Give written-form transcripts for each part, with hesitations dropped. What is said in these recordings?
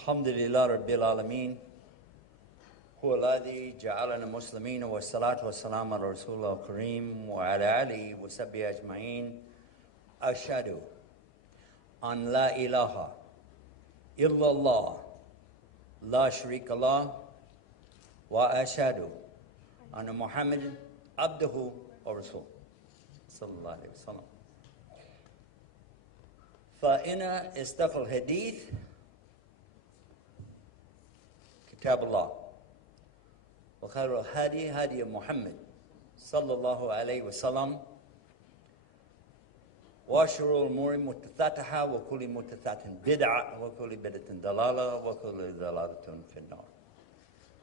الحمد لله رب العالمين هو الذي جعلنا مسلمين والصلاة والسلام على رسول الله الكريم وعلى آله وصحبه أجمعين أشهد أن لا إله إلا الله لا شريك له وأشهد أن محمد عبده ورسوله صلى الله عليه وسلم. فإن أصدق الحديث كتاب الله وخير الهدي هدي محمد صلى الله عليه وسلم وشر الأمور محدثاتها وكل محدثات بدعة وكل بدعة ضلالة وكل ضلالة في النار.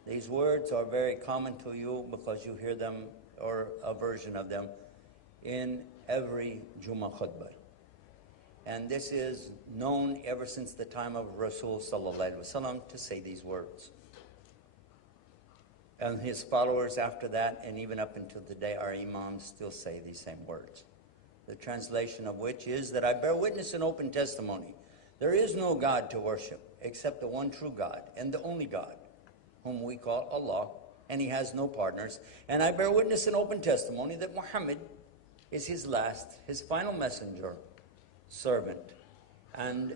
These words are very common to you because you hear them or a version of them in every Jummah khutbah. And this is known ever since the time of Rasul sallallahu alaihi wasallam to say these words. And his followers after that, and even up until today, our imams still say these same words. The translation of which is that I bear witness and open testimony. There is no God to worship except the one true God and the only God, whom we call Allah, and he has no partners. And I bear witness and open testimony that Muhammad is his final messenger, servant. And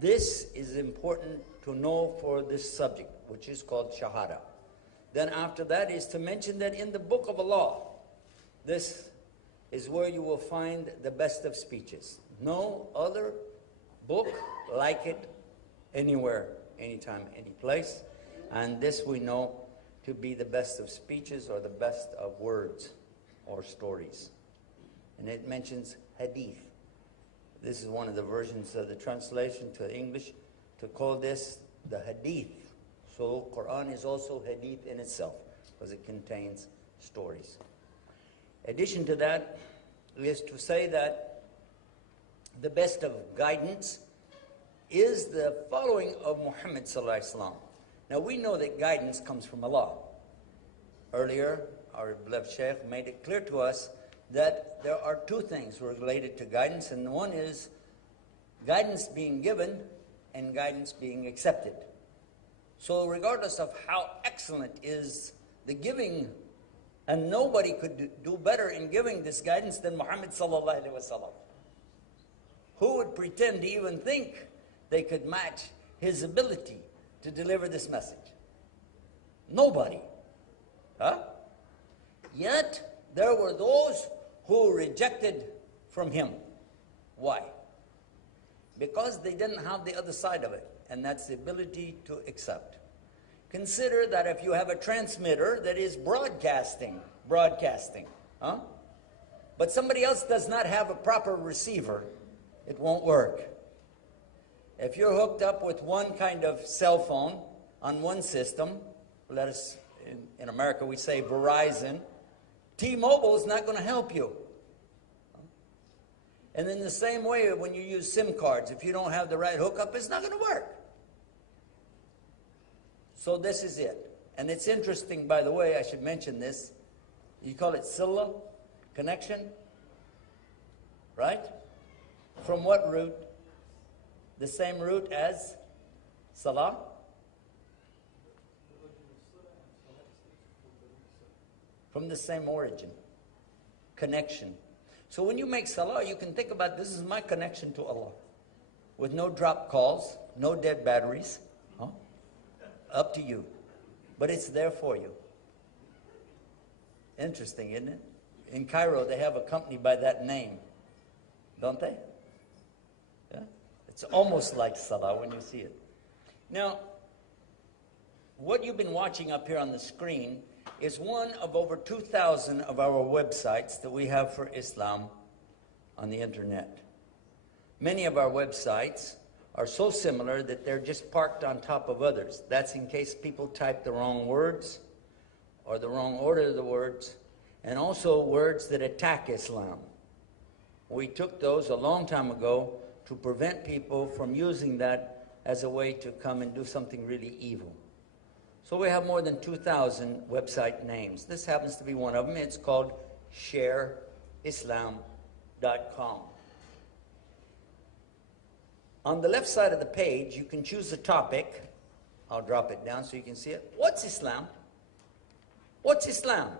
this is important to know for this subject, which is called Shahada. Then after that is to mention that in the book of Allah, this is where you will find the best of speeches. No other book like it anywhere, anytime, any place. And this we know to be the best of speeches or the best of words or stories. And it mentions hadith. This is one of the versions of the translation to English to call this the hadith. So Quran is also hadith in itself because it contains stories. Addition to that is to say that the best of guidance is the following of Muhammad sallallahu alaihi wasallam. Now we know that guidance comes from Allah. Earlier, our beloved Sheikh made it clear to us that there are two things related to guidance, and one is guidance being given and guidance being accepted. So regardless of how excellent is the giving, and nobody could do better in giving this guidance than Muhammad sallallahu alaihi wasallam. Who would pretend to even think they could match his ability to deliver this message? Nobody. Huh? Yet there were those who rejected from him. Why? Because they didn't have the other side of it, and that's the ability to accept. Consider that if you have a transmitter that is broadcasting, huh? But somebody else does not have a proper receiver, it won't work. If you're hooked up with one kind of cell phone on one system, let us, in America we say Verizon, T-Mobile is not going to help you. And in the same way, when you use SIM cards, if you don't have the right hookup, it's not going to work. So this is it. And it's interesting, by the way, I should mention this. You call it Silla, connection, right? From what root? The same root as Salah? From the same origin, connection. So when you make salah, you can think about, this is my connection to Allah. With no drop calls, no dead batteries. Huh? Up to you. But it's there for you. Interesting, isn't it? In Cairo, they have a company by that name. Don't they? Yeah? It's almost like salah when you see it. Now, what you've been watching up here on the screen is one of over 2,000 of our websites that we have for Islam on the internet. Many of our websites are so similar that they're just parked on top of others. That's in case people type the wrong words or the wrong order of the words, and also words that attack Islam. We took those a long time ago to prevent people from using that as a way to come and do something really evil. So we have more than 2,000 website names. This happens to be one of them. It's called shareislam.com. On the left side of the page, you can choose a topic. I'll drop it down so you can see it. What's Islam? What's Islam?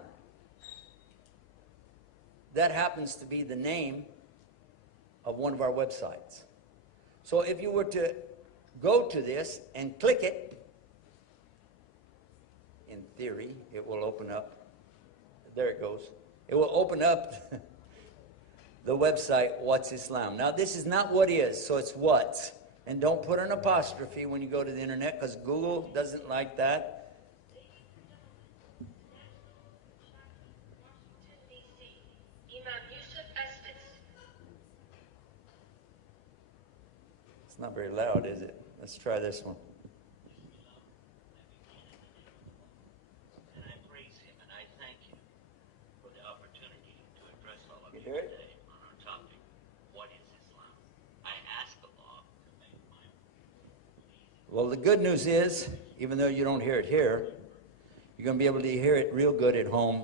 That happens to be the name of one of our websites. So if you were to go to this and click it, in theory, it will open up. There it goes. It will open up the website, What's Islam? Now, this is not what is, so it's what's. And don't put an apostrophe when you go to the internet, because Google doesn't like that. Imam Yusuf Estes. It's not very loud, is it? Let's try this one. And I praise him and I thank him for the opportunity to address all of you You hear it? today on our topic, what is Islam? I ask Allah to make my Well, the good news is, even though you don't hear it here, you're going to be able to hear it real good at home,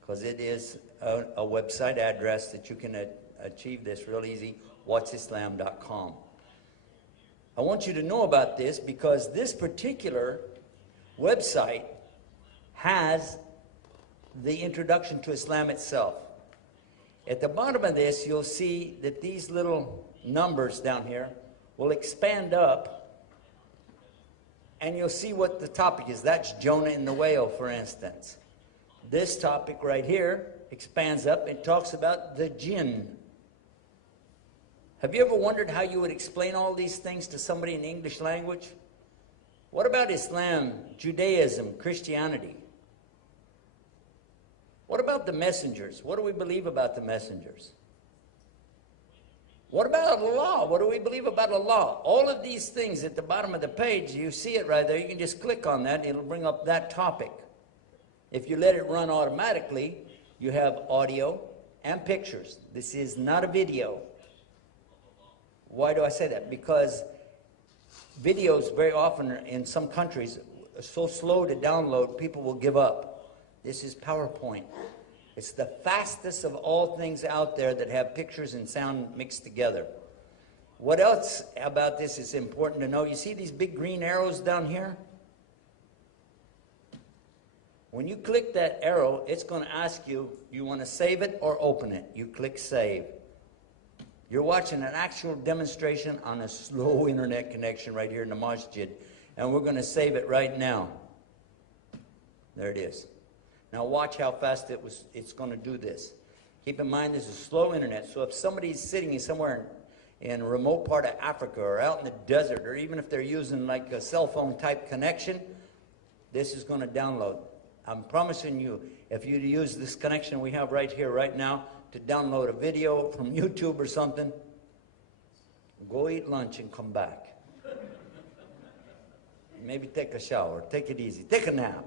because it is a website address that you can achieve this real easy, whatsislam.com. I want you to know about this because this particular website has the introduction to Islam itself. At the bottom of this, you'll see that these little numbers down here will expand up, and you'll see what the topic is. That's Jonah and the whale, for instance. This topic right here expands up and talks about the jinn. Have you ever wondered how you would explain all these things to somebody in the English language? What about Islam, Judaism, Christianity? What about the messengers? What do we believe about the messengers? What about Allah? What do we believe about Allah? All of these things at the bottom of the page, you see it right there. You can just click on that. It'll bring up that topic. If you let it run automatically, you have audio and pictures. This is not a video. Why do I say that? Because videos very often in some countries are so slow to download, people will give up. This is PowerPoint. It's the fastest of all things out there that have pictures and sound mixed together. What else about this is important to know? You see these big green arrows down here? When you click that arrow, it's going to ask you, you want to save it or open it? You click save. You're watching an actual demonstration on a slow internet connection right here in the masjid, and we're going to save it right now. There it is. Now watch how fast it's going to do this. Keep in mind this is slow internet, so if somebody's sitting somewhere in a remote part of Africa or out in the desert, or even if they're using like a cell phone type connection, this is going to download. I'm promising you, if you use this connection we have right here, right now, to download a video from YouTube or something, go eat lunch and come back. Maybe take a shower, take it easy, take a nap,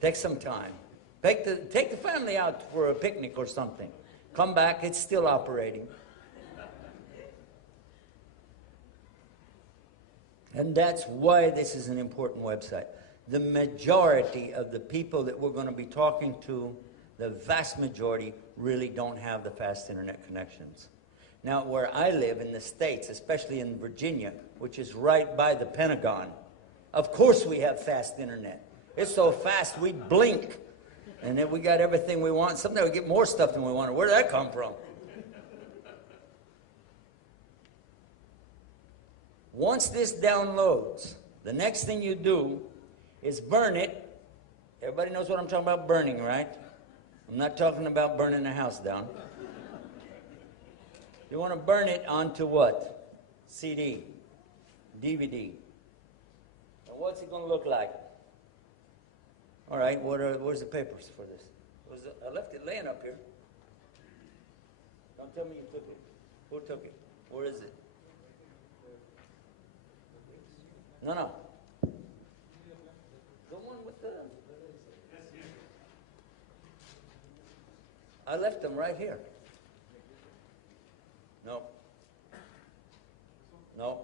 take some time. Take the family out for a picnic or something. Come back, it's still operating. And that's why this is an important website. The majority of the people that we're going to be talking to, the vast majority, really don't have the fast internet connections. Now, where I live in the States, especially in Virginia, which is right by the Pentagon, of course we have fast internet. It's so fast we blink, and then we got everything we want. Sometimes we get more stuff than we want. Where did that come from? Once this downloads, the next thing you do is burn it. Everybody knows what I'm talking about, burning, right? I'm not talking about burning a house down. You want to burn it onto what? CD, DVD. And what's it going to look like? All right, where's the papers for this? I left it laying up here. Don't tell me you took it. Who took it? Where is it? No. The one with the... I left them right here. No. No.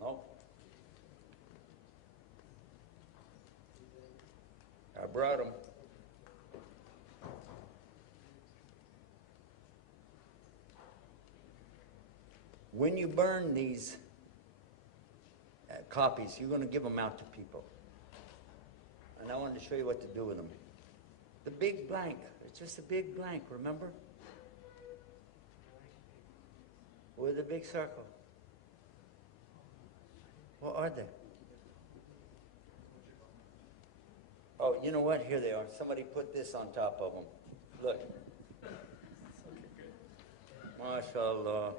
No. brought them. When you burn these copies, you're going to give them out to people. And I wanted to show you what to do with them. The big blank. It's just a big blank, remember? With a big circle. What are they? Oh, you know what? Here they are. Somebody put this on top of them. Look. MashaAllah.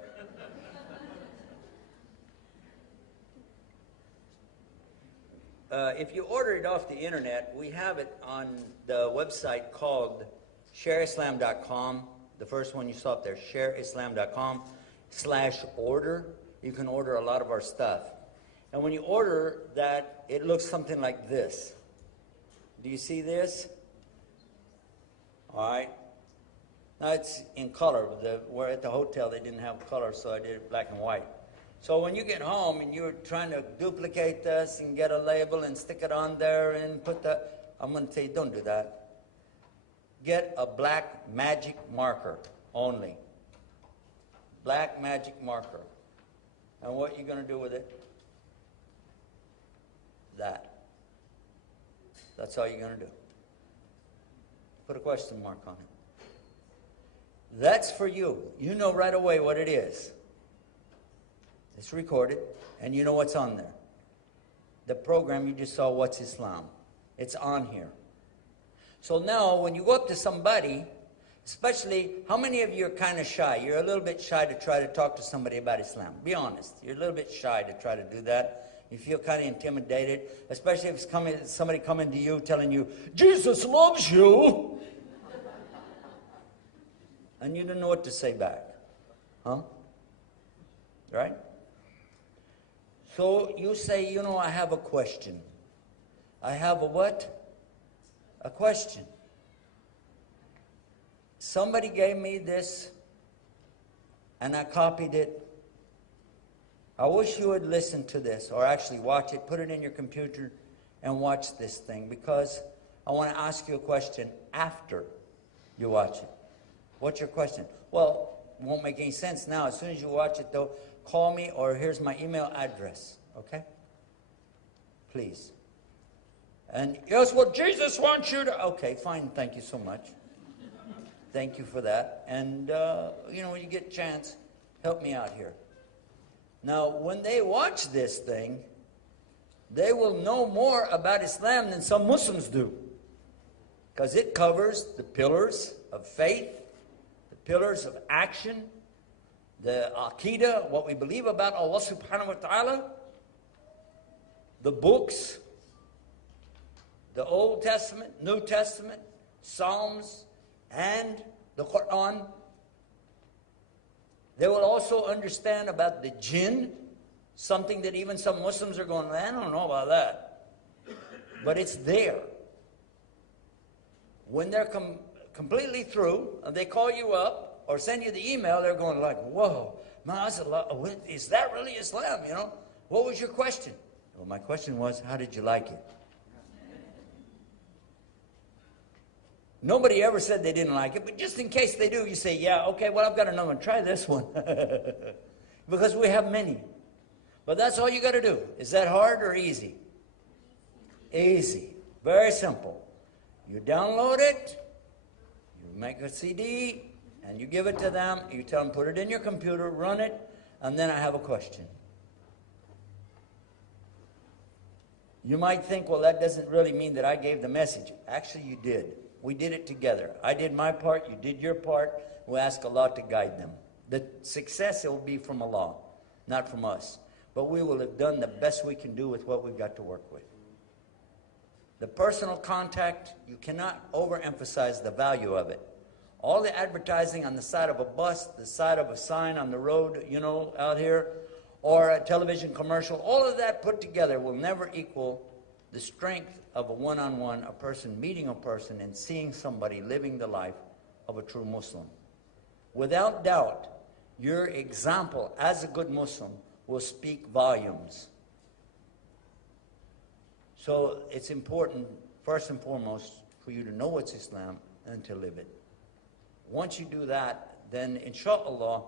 If you order it off the internet, we have it on the website called shareislam.com. The first one you saw up there, shareislam.com/order. You can order a lot of our stuff. And when you order that, it looks something like this. Do you see this? All right. Now it's in color. We're at the hotel, they didn't have color, so I did it black and white. So when you get home and you're trying to duplicate this and get a label and stick it on there and put the, I'm going to tell you, don't do that. Get a black magic marker only. Black magic marker. And what you're going to do with it? That. That's all you're going to do. Put a question mark on it. That's for you. You know right away what it is. It's recorded, and you know what's on there. The program you just saw, What's Islam? It's on here. So now, when you go up to somebody, especially, how many of you are kind of shy? You're a little bit shy to try to talk to somebody about Islam. Be honest. You're a little bit shy to try to do that. You feel kind of intimidated, especially if it's somebody coming to you telling you, Jesus loves you. And you don't know what to say back. Huh? Right? So you say, you know, I have a question. I have a what? A question. Somebody gave me this, and I copied it. I wish you would listen to this, or actually watch it, put it in your computer, and watch this thing, because I want to ask you a question after you watch it. What's your question? Well, it won't make any sense now. As soon as you watch it, though, call me, or here's my email address, okay? Please. And yes, well, Jesus wants you to... Okay, fine, thank you so much. Thank you for that. And, you know, when you get a chance, help me out here. Now, when they watch this thing, they will know more about Islam than some Muslims do. Because it covers the pillars of faith, the pillars of action, the Aqidah, what we believe about Allah subhanahu wa ta'ala, the books, the Old Testament, New Testament, Psalms, and the Quran. They will also understand about the jinn, something that even some Muslims are going, I don't know about that. But it's there. When they're completely through, and they call you up or send you the email, they're going like, whoa, is that really Islam, you know? What was your question? Well, my question was, how did you like it? Nobody ever said they didn't like it, but just in case they do, you say, yeah, okay, well, I've got another one. Try this one. Because we have many. But that's all you got to do. Is that hard or easy? Easy. Very simple. You download it, you make a CD, and you give it to them. You tell them, put it in your computer, run it, and then I have a question. You might think, well, that doesn't really mean that I gave the message. Actually, you did. We did it together. I did my part, you did your part. We ask Allah to guide them. The success, it will be from Allah, not from us. But we will have done the best we can do with what we've got to work with. The personal contact, you cannot overemphasize the value of it. All the advertising on the side of a bus, the side of a sign on the road, you know, out here, or a television commercial, all of that put together will never equal the strength of a one-on-one, a person meeting a person and seeing somebody living the life of a true Muslim. Without doubt, your example as a good Muslim will speak volumes. So it's important, first and foremost, for you to know what's Islam and to live it. Once you do that, then inshallah,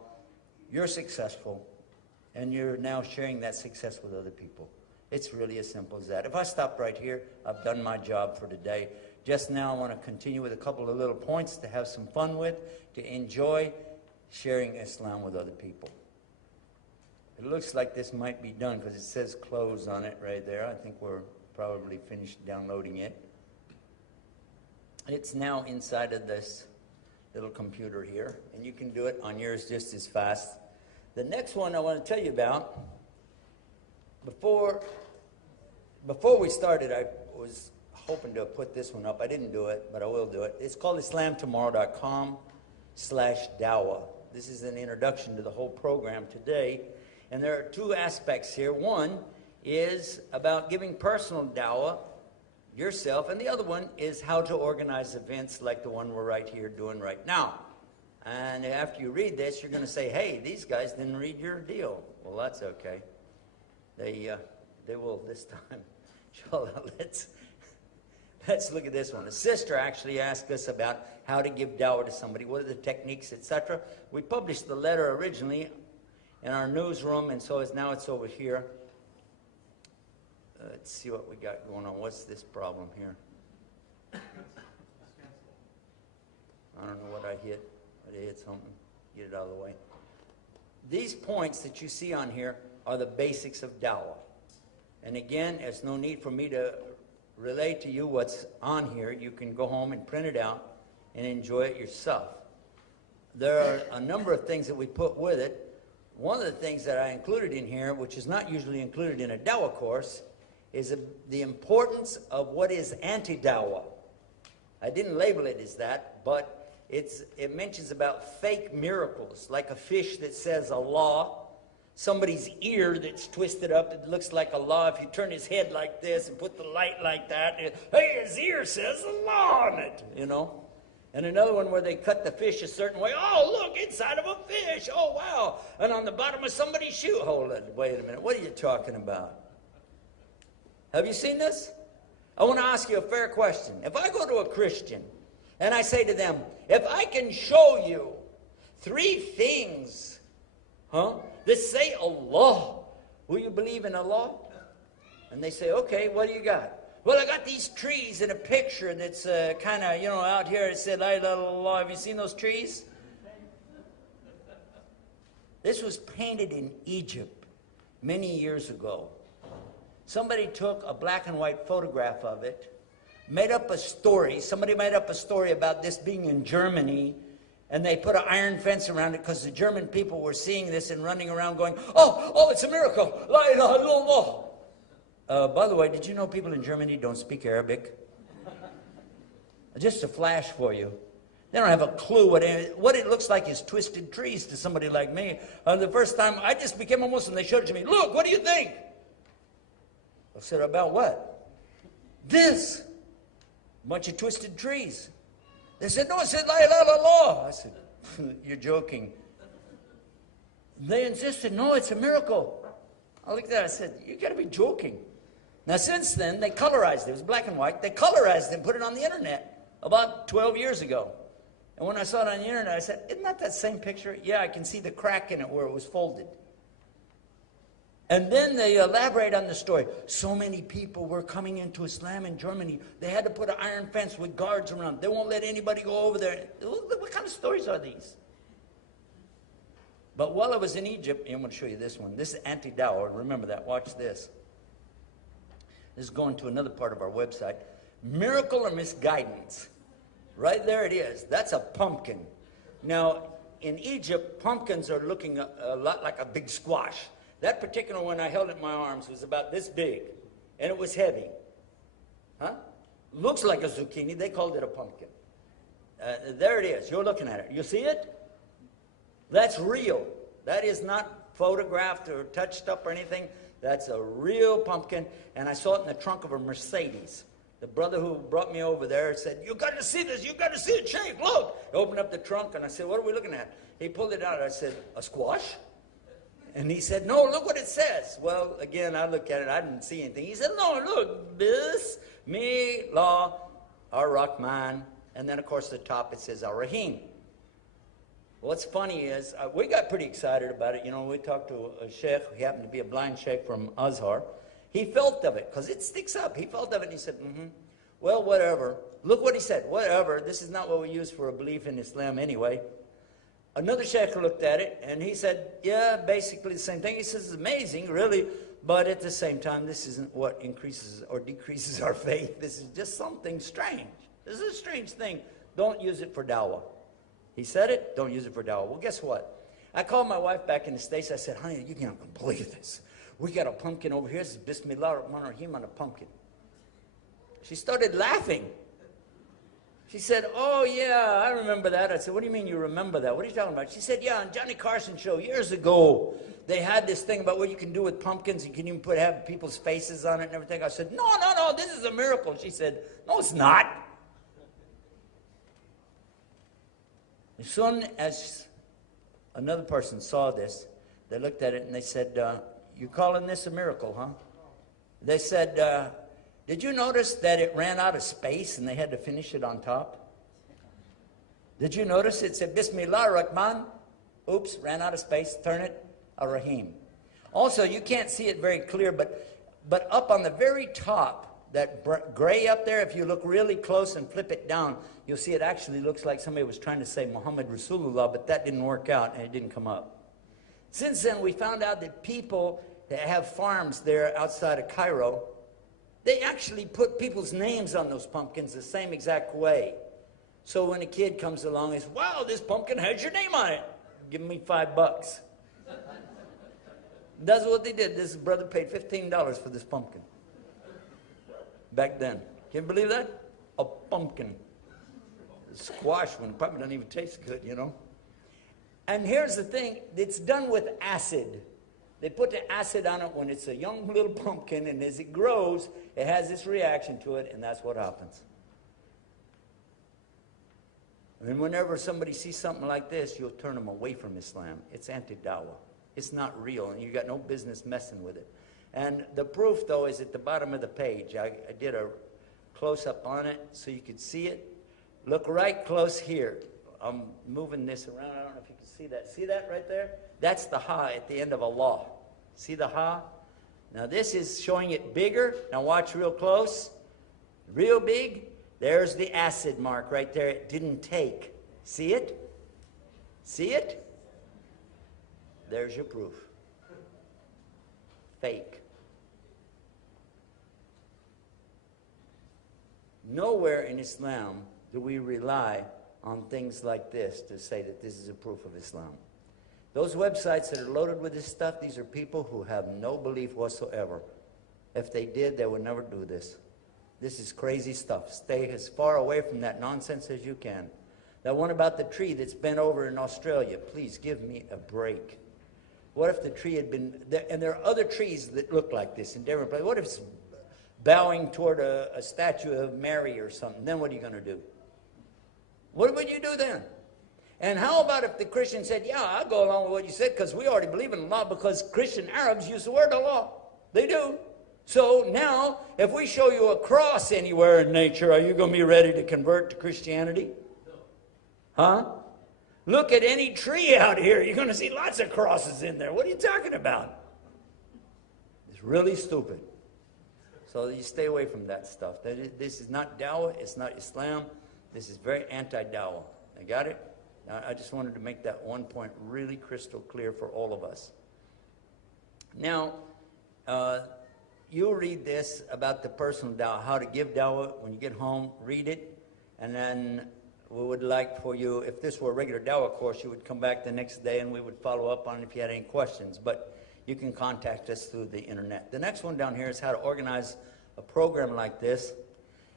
you're successful, and you're now sharing that success with other people. It's really as simple as that. If I stop right here, I've done my job for today. Just now, I want to continue with a couple of little points to have some fun with, to enjoy sharing Islam with other people. It looks like this might be done because it says close on it right there. I think we're probably finished downloading it. It's now inside of this little computer here, and you can do it on yours just as fast. The next one I want to tell you about, before we started, I was hoping to put this one up. I didn't do it, but I will do it. It's called islamtomorrow.com/dawah. This is an introduction to the whole program today. And there are two aspects here. One is about giving personal dawah yourself, and the other one is how to organize events like the one we're right here doing right now. And after you read this, you're going to say, hey, these guys didn't read your deal. Well, that's okay. They will this time. Inshallah, let's look at this one. A sister actually asked us about how to give dawah to somebody, what are the techniques, etc. We published the letter originally in our newsroom, and so now it's over here. Let's see what we got going on. What's this problem here? I don't know what I hit. I hit something. Get it out of the way. These points that you see on here are the basics of dawah. And again, there's no need for me to relay to you what's on here. You can go home and print it out and enjoy it yourself. There are a number of things that we put with it. One of the things that I included in here, which is not usually included in a dawah course, is the importance of what is anti-dawah. I didn't label it as that, but it mentions about fake miracles, like a fish that says Allah, somebody's ear that's twisted up, it looks like Allah. If you turn his head like this and put the light like that, hey, his ear says Allah on it, you know. And another one where they cut the fish a certain way. Oh, look, inside of a fish. Oh, wow. And on the bottom of somebody's shoe. Hold it. Wait a minute. What are you talking about? Have you seen this? I want to ask you a fair question. If I go to a Christian and I say to them, if I can show you 3 things, that say Allah, will you believe in Allah? And they say, okay, what do you got? Well, I got these trees in a picture that's kind of, out here. It said, La ilaha illallah. Have you seen those trees? This was painted in Egypt many years ago. Somebody took a black and white photograph of it, made up a story. Somebody made up a story about this being in Germany, and they put an iron fence around it because the German people were seeing this and running around going, oh, it's a miracle. La ilaha illallah. By the way, did you know people in Germany don't speak Arabic? Just a flash for you. They don't have a clue what it looks like is twisted trees to somebody like me. The first time I just became a Muslim, they showed it to me. Look, what do you think? I said, about what? This. A bunch of twisted trees. They said, no, I said, La ilaha illallah. I said, you're joking. They insisted, no, it's a miracle. I looked at it, I said, you got to be joking. Now, since then, they colorized it. It was black and white. They colorized it and put it on the internet about 12 years ago. And when I saw it on the internet, I said, isn't that same picture? Yeah, I can see the crack in it where it was folded. And then they elaborate on the story. So many people were coming into Islam in Germany. They had to put an iron fence with guards around. They won't let anybody go over there. What kind of stories are these? But while I was in Egypt, I'm going to show you this one. This is anti-dawah. Remember that. Watch this. This is going to another part of our website. Miracle or misguidance. Right there it is. That's a pumpkin. Now, in Egypt, pumpkins are looking a lot like a big squash. That particular one, I held it in my arms, was about this big, and it was heavy. Looks like a zucchini. They called it a pumpkin. There it is. You're looking at it. You see it? That's real. That is not photographed or touched up or anything. That's a real pumpkin, and I saw it in the trunk of a Mercedes. The brother who brought me over there said, you got to see this. You got to see it shape. Look. I opened up the trunk, and I said, what are we looking at? He pulled it out. I said, a squash? And he said, no, look what it says. Well, again, I looked at it. I didn't see anything. He said, no, look, Bismillah Ar-Rahman, and then, of course, the top it says Ar-Rahim. What's funny is, we got pretty excited about it. You know, we talked to a sheikh, he happened to be a blind sheikh from Azhar. He felt of it, because it sticks up. He felt of it, and he said, well, whatever. Look what he said, whatever. This is not what we use for a belief in Islam anyway. Another sheikh looked at it, and he said, yeah, basically the same thing. He says, it's amazing, really, but at the same time, this isn't what increases or decreases our faith. This is just something strange. This is a strange thing. Don't use it for dawah. He said it, don't use it for dawah. Well, guess what? I called my wife back in the States. I said, honey, you can't believe this. We got a pumpkin over here. This is Bismillah ar-Rahman ar-Rahim on a pumpkin. She started laughing. She said, oh, yeah, I remember that. I said, what do you mean you remember that? What are you talking about? She said, yeah, on Johnny Carson's show years ago, they had this thing about what you can do with pumpkins. You can even have people's faces on it and everything. I said, no, this is a miracle. She said, no, it's not. As soon as another person saw this, they looked at it and they said, you calling this a miracle, huh? They said, did you notice that it ran out of space and they had to finish it on top? Did you notice it said Bismillah ar-Rahman? Oops, ran out of space, turn it, ar-Rahim. Also, you can't see it very clear, but up on the very top, that gray up there, if you look really close and flip it down, you'll see it actually looks like somebody was trying to say Muhammad Rasulullah, but that didn't work out and it didn't come up. Since then, we found out that people that have farms there outside of Cairo, they actually put people's names on those pumpkins the same exact way. So when a kid comes along and says, wow, this pumpkin has your name on it, give me $5. That's what they did. This brother paid $15 for this pumpkin. Back then. Can you believe that? A pumpkin. A squash one probably doesn't even taste good, you know. And here's the thing, it's done with acid. They put the acid on it when it's a young little pumpkin, and as it grows, it has this reaction to it, and that's what happens. And whenever somebody sees something like this, you'll turn them away from Islam. It's anti-dawah. It's not real, and you've got no business messing with it. And the proof, though, is at the bottom of the page. I did a close-up on it so you could see it. Look right close here. I'm moving this around. I don't know if you can see that. See that right there? That's the ha at the end of Allah. See the ha? Now this is showing it bigger. Now watch real close. Real big. There's the acid mark right there. It didn't take. See it? See it? There's your proof. Fake. Nowhere in Islam do we rely on things like this to say that this is a proof of Islam. Those websites that are loaded with this stuff, these are people who have no belief whatsoever. If they did, they would never do this. This is crazy stuff. Stay as far away from that nonsense as you can. That one about the tree that's bent over in Australia, please give me a break. What if the tree had been, and there are other trees that look like this in different places. What if it's bowing toward a statue of Mary or something? Then what are you going to do? What would you do then? And how about if the Christian said, yeah, I'll go along with what you said because we already believe in Allah, because Christian Arabs use the word Allah. They do. So now, if we show you a cross anywhere in nature, are you going to be ready to convert to Christianity? Huh? Look at any tree out here. You're going to see lots of crosses in there. What are you talking about? It's really stupid. So you stay away from that stuff. This is not dawah. It's not Islam. This is very anti-dawah. I got it? Now, I just wanted to make that one point really crystal clear for all of us. Now, you'll read this about the personal dawah, how to give dawah. When you get home, read it. And then we would like for you, if this were a regular dawah course, you would come back the next day and we would follow up on it if you had any questions. But you can contact us through the internet. The next one down here is how to organize a program like this.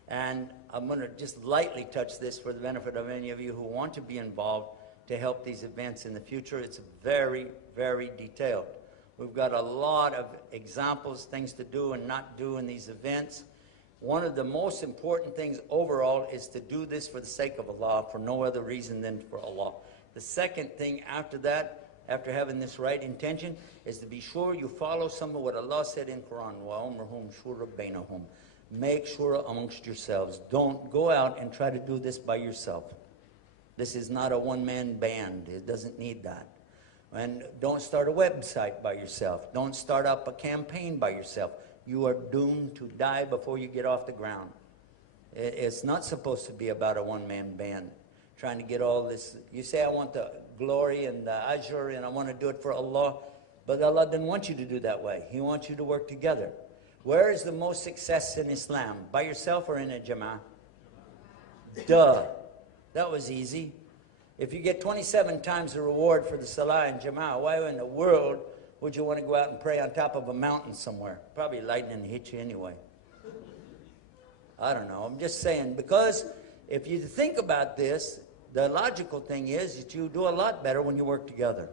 And I'm going to just lightly touch this for the benefit of any of you who want to be involved to help these events in the future. It's very, very detailed. We've got a lot of examples, things to do and not do in these events. One of the most important things overall is to do this for the sake of Allah, for no other reason than for Allah. The second thing after that, after having this right intention, is to be sure you follow some of what Allah said in Quran. وَأَمْرُهُمْ شُورَ بَيْنَهُمْ. make sure amongst yourselves. Don't go out and try to do this by yourself. This is not a one-man band. It doesn't need that. And don't start a website by yourself. Don't start up a campaign by yourself. You are doomed to die before you get off the ground. It's not supposed to be about a one-man band trying to get all this. You say, I want the glory and the ajr and I want to do it for Allah. But Allah didn't want you to do that way. He wants you to work together. Where is the most success in Islam? By yourself or in a jama'ah? Duh. That was easy. If you get 27 times the reward for the salah in jama'ah, why in the world would you want to go out and pray on top of a mountain somewhere? Probably lightning hit you anyway. I don't know. I'm just saying, because if you think about this, the logical thing is that you do a lot better when you work together.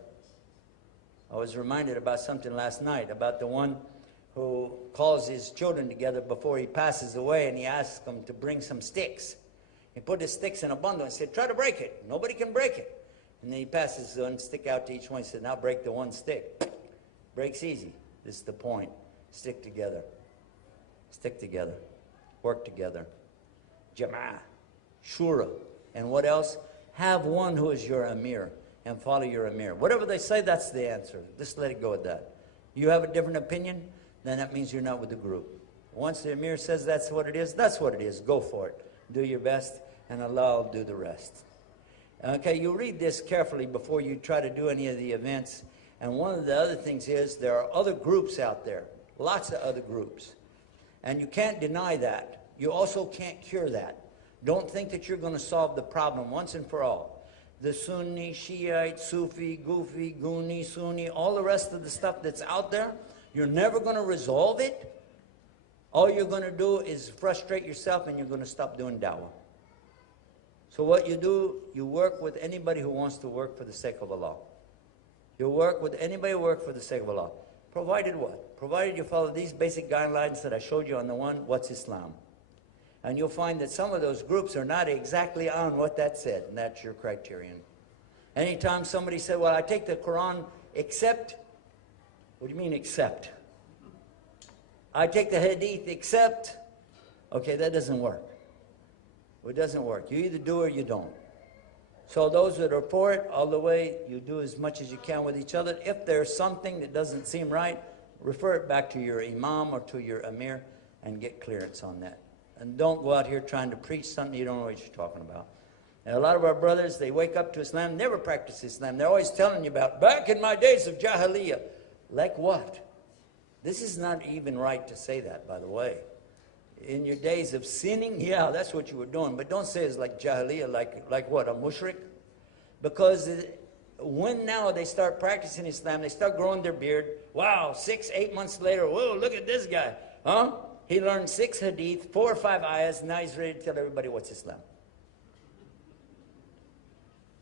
I was reminded about something last night, about the one who calls his children together before he passes away, and he asks them to bring some sticks. He put his sticks in a bundle and said, try to break it. Nobody can break it. And then he passes one stick out to each one. He said, now break the one stick. Breaks easy. This is the point. Stick together. Stick together. Work together. Jama'ah. Shura. And what else? Have one who is your Amir and follow your Amir. Whatever they say, that's the answer. Just let it go at that. You have a different opinion, then that means you're not with the group. Once the Amir says that's what it is, that's what it is. Go for it. Do your best, and Allah will do the rest. Okay, you read this carefully before you try to do any of the events. And one of the other things is there are other groups out there, lots of other groups. And you can't deny that. You also can't cure that. Don't think that you're going to solve the problem once and for all. The Sunni, Shiite, Sufi, Goofy, Goonie, Sunni, all the rest of the stuff that's out there, you're never going to resolve it. All you're going to do is frustrate yourself, and you're going to stop doing da'wah. So what you do, you work with anybody who wants to work for the sake of Allah. You work with anybody who works for the sake of Allah. Provided what? Provided you follow these basic guidelines that I showed you on the one, what's Islam? And you'll find that some of those groups are not exactly on what that said, and that's your criterion. Anytime somebody said, well, I take the Quran except, what do you mean except? I take the Hadith except, okay, that doesn't work. It doesn't work. You either do or you don't. So those that are for it, all the way, you do as much as you can with each other. If there's something that doesn't seem right, refer it back to your imam or to your amir and get clearance on that. And don't go out here trying to preach something you don't know what you're talking about. And a lot of our brothers, they wake up to Islam, never practice Islam. They're always telling you about, back in my days of Jahiliyyah. Like what? This is not even right to say that, by the way. In your days of sinning, yeah, that's what you were doing. But don't say it's like Jahiliyyah, like what, a mushrik? Because when now they start practicing Islam, they start growing their beard. Wow, 6, 8 months later, whoa, look at this guy. Huh? He learned 6 hadith, 4 or 5 ayahs, now he's ready to tell everybody what's Islam.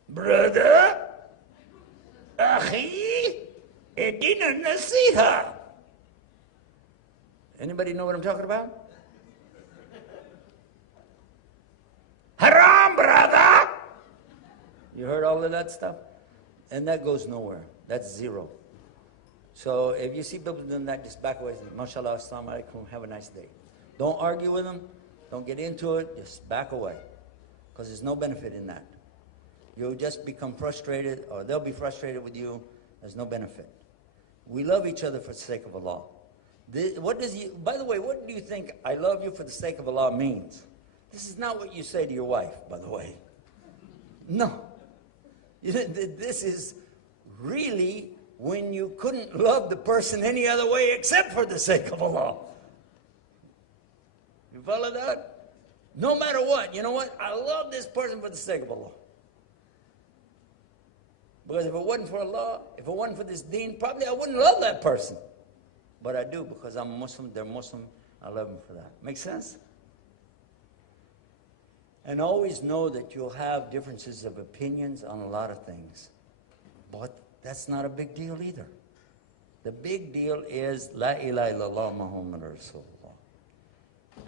Brother, akhi, edina nasiha. Anybody know what I'm talking about? Haram, brother! You heard all of that stuff? And that goes nowhere. That's zero. So if you see people doing that, just back away. MashaAllah, assalamu alaikum, have a nice day. Don't argue with them. Don't get into it. Just back away. Because there's no benefit in that. You'll just become frustrated, or they'll be frustrated with you. There's no benefit. We love each other for the sake of Allah. By the way, what do you think I love you for the sake of Allah means? This is not what you say to your wife, by the way. No. This is really when you couldn't love the person any other way except for the sake of Allah. You follow that? No matter what, you know what? I love this person for the sake of Allah. Because if it wasn't for Allah, if it wasn't for this deen, probably I wouldn't love that person. But I do because I'm Muslim, they're Muslim, I love them for that. Make sense? And always know that you'll have differences of opinions on a lot of things. But that's not a big deal either. The big deal is La ilaha illallah Muhammad Rasulullah.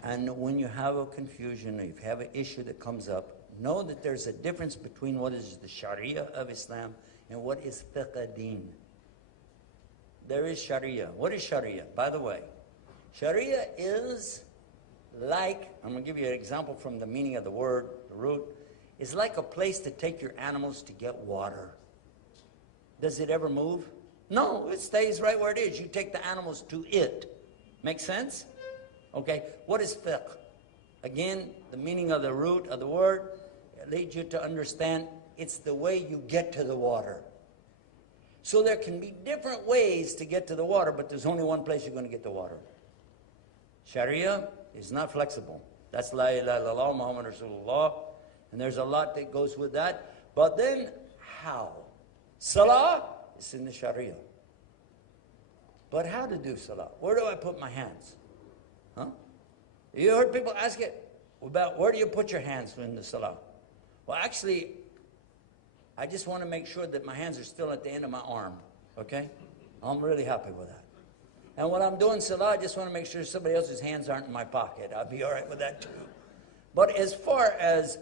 And when you have a confusion, or if you have an issue that comes up, know that there's a difference between what is the Sharia of Islam and what is fiqh deen. There is Sharia. What is Sharia? By the way, Sharia is like, I'm going to give you an example from the meaning of the word, the root, is like a place to take your animals to get water. Does it ever move? No, it stays right where it is. You take the animals to it. Make sense? Okay, what is fiqh? Again, the meaning of the root of the word, it leads you to understand it's the way you get to the water. So there can be different ways to get to the water, but there's only one place you're going to get the water. Sharia is not flexible. That's La ilaha illallah Muhammad Rasulullah. And there's a lot that goes with that. But then, how? Salah is in the Sharia. But how to do Salah? Where do I put my hands? Huh? You heard people ask it about where do you put your hands in the Salah? Well, actually, I just want to make sure that my hands are still at the end of my arm. Okay? I'm really happy with that. And when I'm doing Salah, I just want to make sure somebody else's hands aren't in my pocket. I'll be all right with that too. But as far as,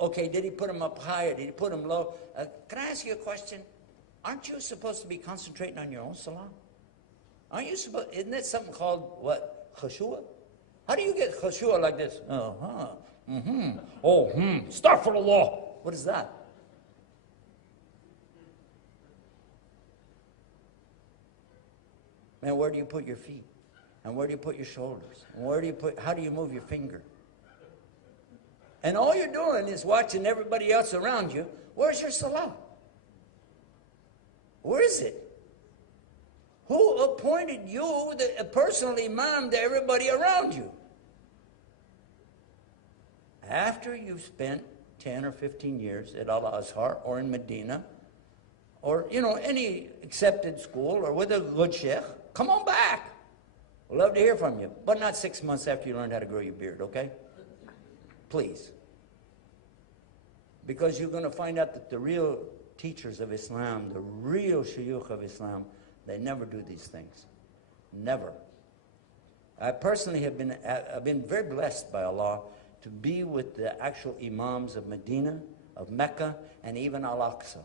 okay, did he put them up high or did he put them low? Can I ask you a question? Aren't you supposed to be concentrating on your own Salah? Aren't you supposed, isn't that something called, what, khushu'ah? How do you get khushu'ah like this? Astaghfirullah. What is that? Man, where do you put your feet? And where do you put your shoulders? And where do you put, how do you move your finger? And all you're doing is watching everybody else around you. Where's your Salah? Where is it? Who appointed you the personal imam to everybody around you? After you've spent 10 or 15 years at Al-Azhar or in Medina, or, any accepted school or with a good sheikh, come on back. We'd love to hear from you. But not 6 months after you learned how to grow your beard, okay? Please. Because you're going to find out that the real teachers of Islam, the real shuyukh of Islam, they never do these things. Never. I personally have been very blessed by Allah to be with the actual imams of Medina, of Mecca, and even Al-Aqsa.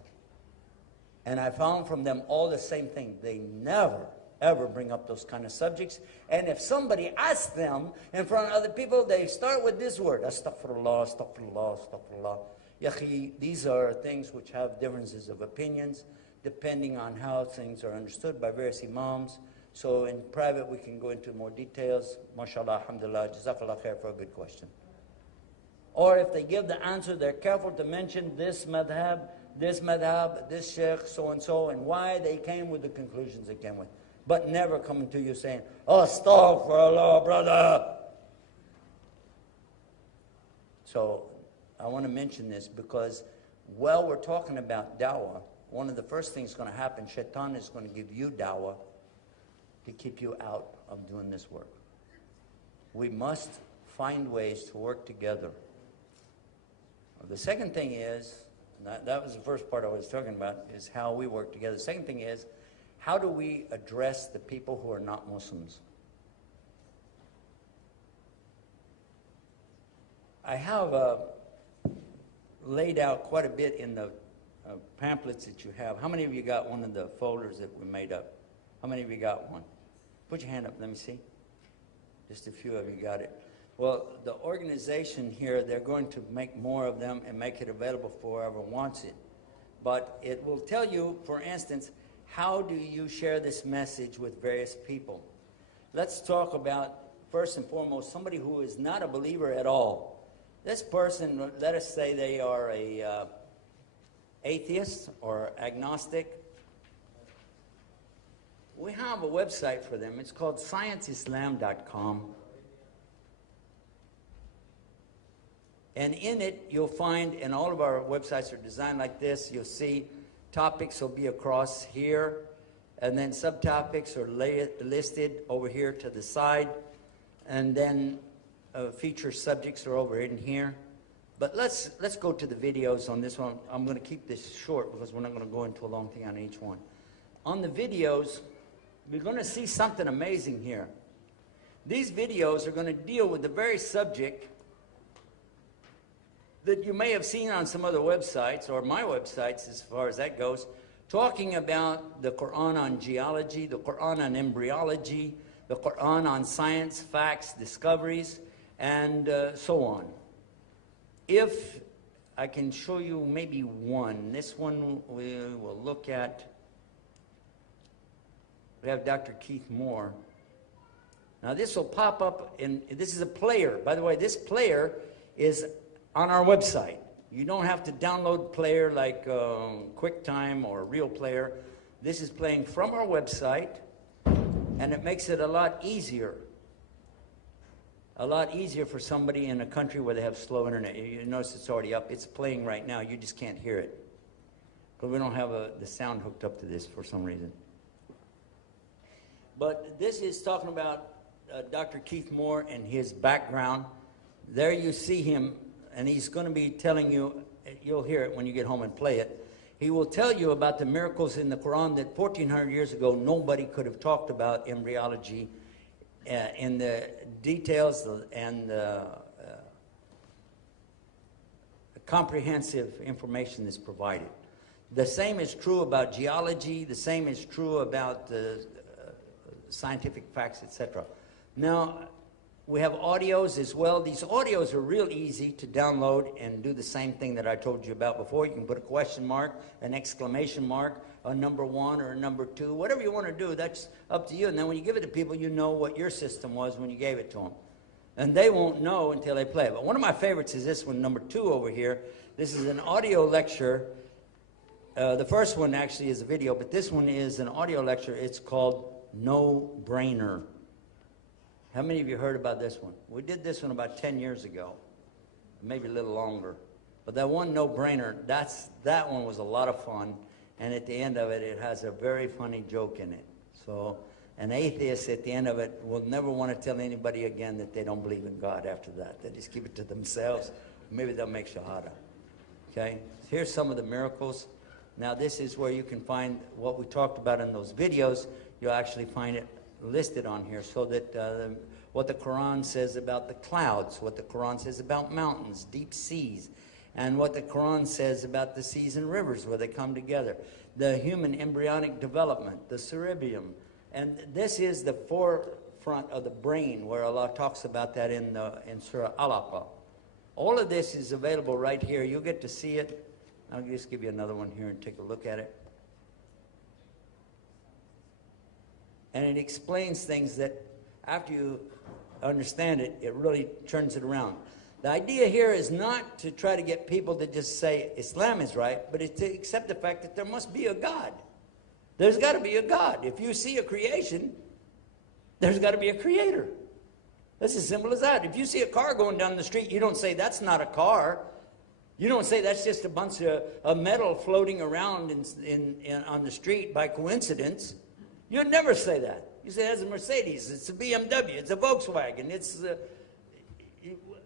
And I found from them all the same thing. They never, ever bring up those kind of subjects. And if somebody asks them in front of other people, they start with this word, astaghfirullah, astaghfirullah, astaghfirullah. Yakhi, these are things which have differences of opinions, depending on how things are understood by various imams. So in private, we can go into more details. MashaAllah, alhamdulillah, jazakallah khair for a good question. Or if they give the answer, they're careful to mention this madhab, this sheikh, so-and-so, and why they came with the conclusions they came with. But never coming to you saying, astaghfirullah, brother. So I want to mention this because while we're talking about dawah, one of the first things going to happen, shaitan is going to give you dawah to keep you out of doing this work. We must find ways to work together. The second thing is, that was the first part I was talking about, is how we work together. The second thing is, how do we address the people who are not Muslims? I have laid out quite a bit in the pamphlets that you have. How many of you got one of the folders that we made up? How many of you got one? Put your hand up, let me see. Just a few of you got it. Well, the organization here, they're going to make more of them and make it available for whoever wants it. But it will tell you, for instance, how do you share this message with various people? Let's talk about, first and foremost, somebody who is not a believer at all. This person, let us say they are a atheist or agnostic. We have a website for them. It's called scienceislam.com. And in it, you'll find, and all of our websites are designed like this, you'll see topics will be across here, and then subtopics are listed over here to the side, and then feature subjects are over in here. But let's go to the videos on this one. I'm going to keep this short because we're not going to go into a long thing on each one. On the videos, we're going to see something amazing here. These videos are going to deal with the very subject that you may have seen on some other websites, or my websites as far as that goes, talking about the Quran on geology, the Quran on embryology, the Quran on science, facts, discoveries, and so on. If I can show you maybe one. This one we will look at. We have Dr. Keith Moore. Now this will pop up this is a player. By the way, this player is on our website. You don't have to download player like QuickTime or Real Player. This is playing from our website, and it makes it a lot easier. A lot easier for somebody in a country where they have slow internet. You notice it's already up. It's playing right now. You just can't hear it, because we don't have the sound hooked up to this for some reason. But this is talking about Dr. Keith Moore and his background. There you see him, and he's going to be telling you, you'll hear it when you get home and play it. He will tell you about the miracles in the Quran that 1,400 years ago nobody could have talked about embryology in the details and comprehensive information that's provided. The same is true about geology. The same is true about scientific facts, etc. Now, we have audios as well. These audios are real easy to download and do the same thing that I told you about before. You can put a question mark, an exclamation mark, a number 1 or a number 2, whatever you want to do, that's up to you. And then when you give it to people, you know what your system was when you gave it to them. And they won't know until they play it. But one of my favorites is this one, number 2 over here. This is an audio lecture. The first one actually is a video, but this one is an audio lecture. It's called No Brainer. How many of you heard about this one? We did this one about 10 years ago, maybe a little longer. But that one, No Brainer, that one was a lot of fun. And at the end of it, it has a very funny joke in it. So an atheist at the end of it will never want to tell anybody again that they don't believe in God after that. They just keep it to themselves. Maybe they'll make shahada. Okay? Here's some of the miracles. Now this is where you can find what we talked about in those videos. You'll actually find it listed on here, so that what the Quran says about the clouds, what the Quran says about mountains, deep seas, and what the Quran says about the seas and rivers where they come together, the human embryonic development, the cerebrium. And this is the forefront of the brain, where Allah talks about that in Surah Al-Alaq. All of this is available right here. You'll get to see it. I'll just give you another one here and take a look at it. And it explains things that after you understand it, it really turns it around. The idea here is not to try to get people to just say Islam is right, but it's to accept the fact that there must be a God. There's got to be a God. If you see a creation, there's got to be a creator. That's as simple as that. If you see a car going down the street, you don't say that's not a car. You don't say that's just a bunch of metal floating around on the street by coincidence. You'd never say that. You say that's a Mercedes, it's a BMW, it's a Volkswagen, it's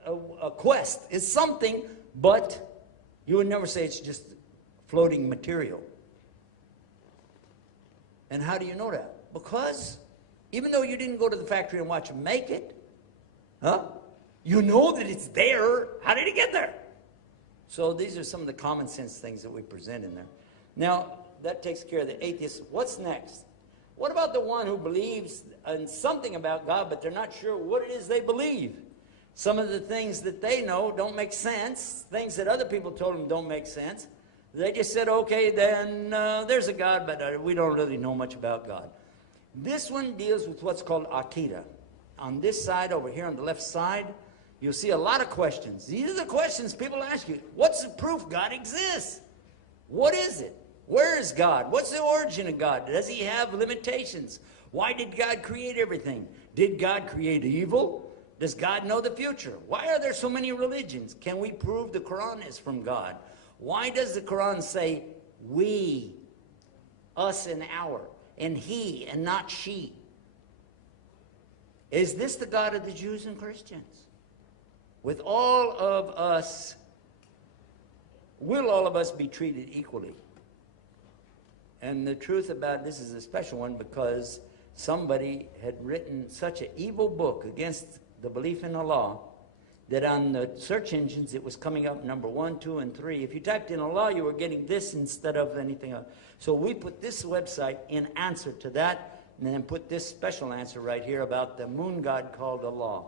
a Quest. It's something, but you would never say it's just floating material. And how do you know that? Because even though you didn't go to the factory and watch them make it, you know that it's there. How did it get there? So these are some of the common sense things that we present in there. Now, that takes care of the atheist. What's next? What about the one who believes in something about God, but they're not sure what it is they believe? Some of the things that they know don't make sense. Things that other people told them don't make sense. They just said, okay, then there's a God, but we don't really know much about God. This one deals with what's called Aqidah. On this side, over here on the left side, you'll see a lot of questions. These are the questions people ask you. What's the proof God exists? What is it? Where is God? What's the origin of God? Does he have limitations? Why did God create everything? Did God create evil? Does God know the future? Why are there so many religions? Can we prove the Quran is from God? Why does the Quran say we, us and our, and he and not she? Is this the God of the Jews and Christians? With all of us, will all of us be treated equally? And the truth about this is a special one, because somebody had written such an evil book against the belief in Allah that on the search engines it was coming up number 1, 2, and 3. If you typed in Allah, you were getting this instead of anything else. So we put this website in answer to that, and then put this special answer right here about the moon god called Allah.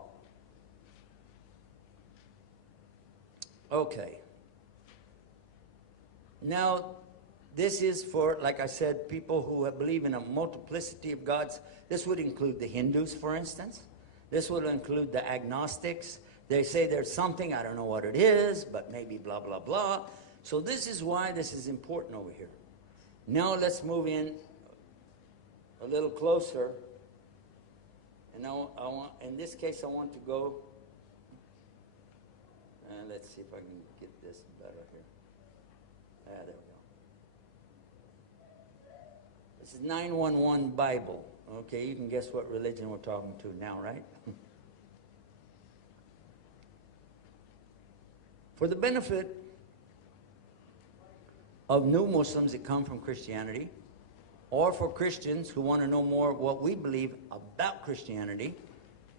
Okay. Now, this is for, like I said, people who believe in a multiplicity of gods. This would include the Hindus, for instance. This would include the agnostics. They say there's something, I don't know what it is, but maybe blah, blah, blah. So this is why this is important over here. Now let's move in a little closer. And now in this case, I want to go, let's see if I can get this better here. There we go. This is 911 Bible. Okay, you can guess what religion we're talking to now, right? For the benefit of new Muslims that come from Christianity, or for Christians who want to know more what we believe about Christianity,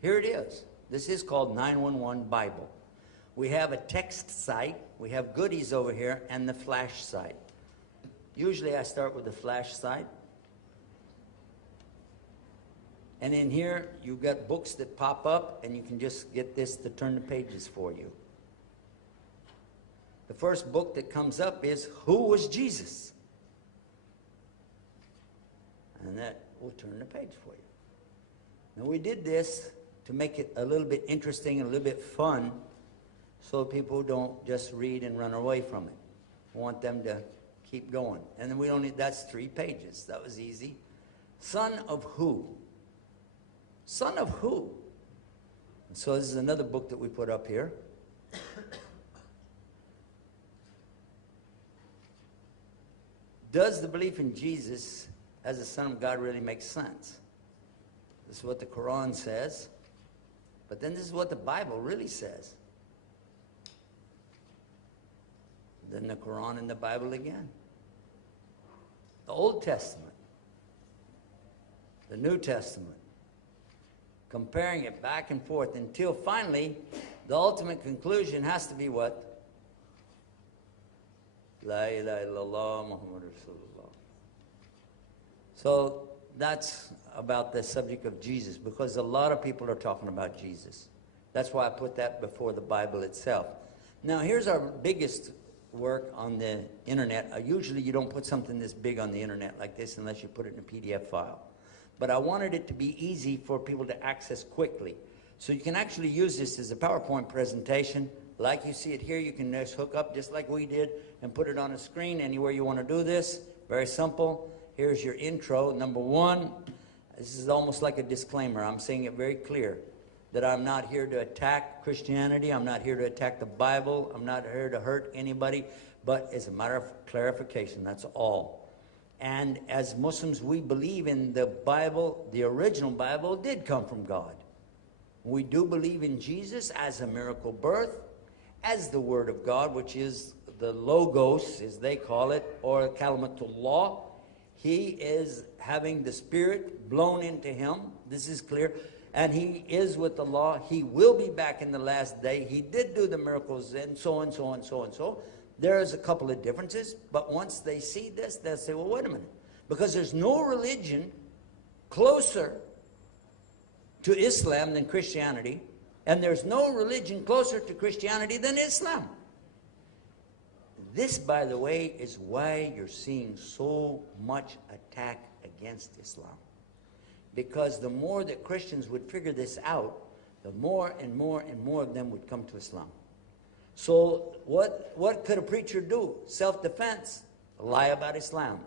here it is. This is called 911 Bible. We have a text site, we have goodies over here, and the flash site. Usually I start with the flash site. And in here, you've got books that pop up, and you can just get this to turn the pages for you. The first book that comes up is Who Was Jesus? And that will turn the page for you. Now, we did this to make it a little bit interesting and a little bit fun so people don't just read and run away from it. We want them to keep going. And then we don't need, that's 3 pages. That was easy. Son of who? Son of who? And so this is another book that we put up here. Does the belief in Jesus as the Son of God really make sense? This is what the Quran says. But then this is what the Bible really says. Then the Quran and the Bible again. The Old Testament. The New Testament. Comparing it back and forth until finally the ultimate conclusion has to be what? La ilaha illallah Muhammad Rasulullah. So that's about the subject of Jesus, because a lot of people are talking about Jesus. That's why I put that before the Bible itself. Now here's our biggest work on the internet. Usually you don't put something this big on the internet like this unless you put it in a PDF file. But I wanted it to be easy for people to access quickly. So you can actually use this as a PowerPoint presentation. Like you see it here, you can just hook up just like we did and put it on a screen anywhere you want to do this. Very simple. Here's your intro. Number 1, this is almost like a disclaimer. I'm saying it very clear that I'm not here to attack Christianity. I'm not here to attack the Bible. I'm not here to hurt anybody. But it's a matter of clarification. That's all. And as Muslims, we believe in the Bible. The original Bible did come from God. We do believe in Jesus as a miracle birth, as the Word of God, which is the Logos, as they call it, or Kalimatullah. He is having the Spirit blown into him. This is clear. And he is with the law. He will be back in the last day. He did do the miracles, and so and so and so and so. There's a couple of differences, but once they see this, they'll say, well, wait a minute. Because there's no religion closer to Islam than Christianity, and there's no religion closer to Christianity than Islam. This, by the way, is why you're seeing so much attack against Islam. Because the more that Christians would figure this out, the more and more and more of them would come to Islam. So what could a preacher do? Self-defense, lie about Islam.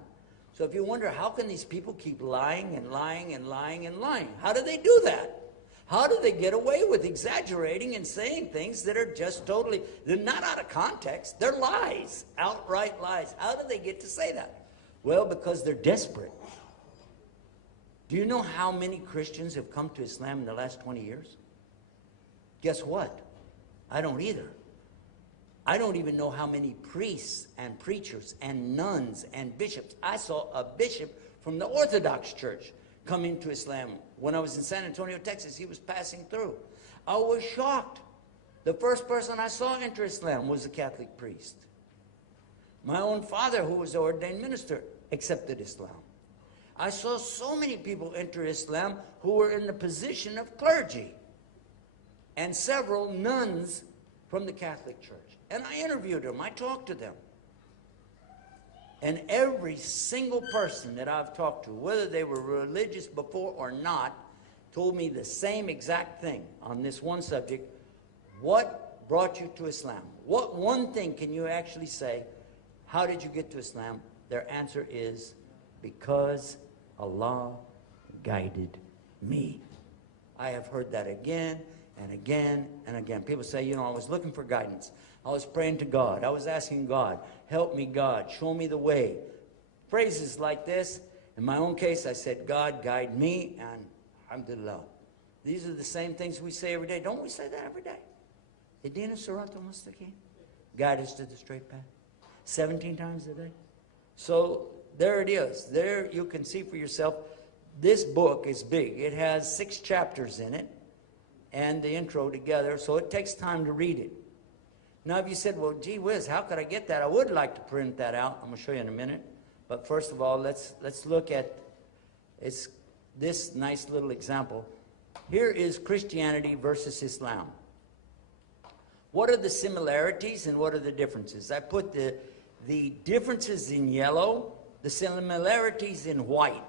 So if you wonder, how can these people keep lying and lying and lying and lying? How do they do that? How do they get away with exaggerating and saying things that are just totally, they're not out of context. They're lies, outright lies. How do they get to say that? Well, because they're desperate. Do you know how many Christians have come to Islam in the last 20 years? Guess what? I don't either. I don't even know how many priests and preachers and nuns and bishops. I saw a bishop from the Orthodox Church come into Islam. When I was in San Antonio, Texas, he was passing through. I was shocked. The first person I saw enter Islam was a Catholic priest. My own father, who was an ordained minister, accepted Islam. I saw so many people enter Islam who were in the position of clergy, and several nuns from the Catholic Church. And I interviewed them. I talked to them. And every single person that I've talked to, whether they were religious before or not, told me the same exact thing on this one subject. What brought you to Islam? What one thing can you actually say? How did you get to Islam? Their answer is, because Allah guided me. I have heard that again and again and again. People say, you know, I was looking for guidance. I was praying to God. I was asking God, help me, God, show me the way. Phrases like this. In my own case, I said, God, guide me, and alhamdulillah. These are the same things we say every day. Don't we say that every day? Ihdina siratal mustaqim. Guide us to the straight path. 17 times a day. So there it is. There you can see for yourself. This book is big. It has 6 chapters in it and the intro together, so it takes time to read it. Now, if you said, well, gee whiz, how could I get that? I would like to print that out. I'm going to show you in a minute. But first of all, let's look at this nice little example. Here is Christianity versus Islam. What are the similarities and what are the differences? I put the differences in yellow, the similarities in white.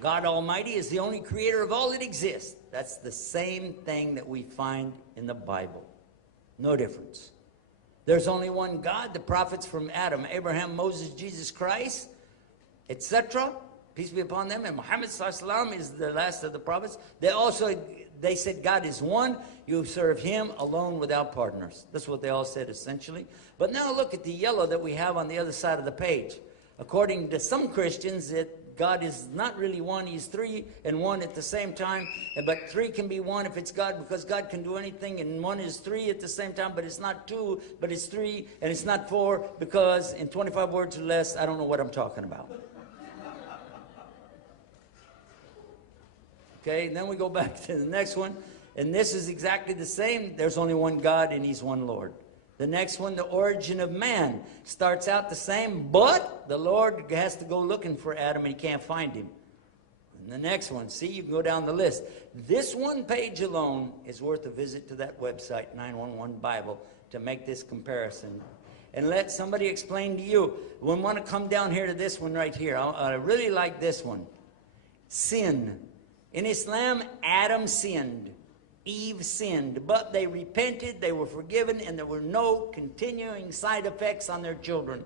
God Almighty is the only creator of all that exists. That's the same thing that we find in the Bible. No difference. There's only one God, the prophets from Adam, Abraham, Moses, Jesus Christ, etc. Peace be upon them. And Muhammad ﷺ is the last of the prophets. They said God is one. You serve him alone without partners. That's what they all said essentially. But now look at the yellow that we have on the other side of the page. According to some Christians, God is not really one. He's 3 and 1 at the same time. But 3 can be 1 if it's God, because God can do anything. And 1 is 3 at the same time, but it's not 2, but it's 3. And it's not 4, because in 25 words or less, I don't know what I'm talking about. Okay, and then we go back to the next one. And this is exactly the same. There's only one God, and he's one Lord. The next one, the origin of man, starts out the same, but the Lord has to go looking for Adam, and he can't find him. And the next one, see, you can go down the list. This one page alone is worth a visit to that website, 911 Bible, to make this comparison. And let somebody explain to you. We want to come down here to this one right here. I really like this one. Sin. In Islam, Adam sinned. Eve sinned, but they repented, they were forgiven, and there were no continuing side effects on their children.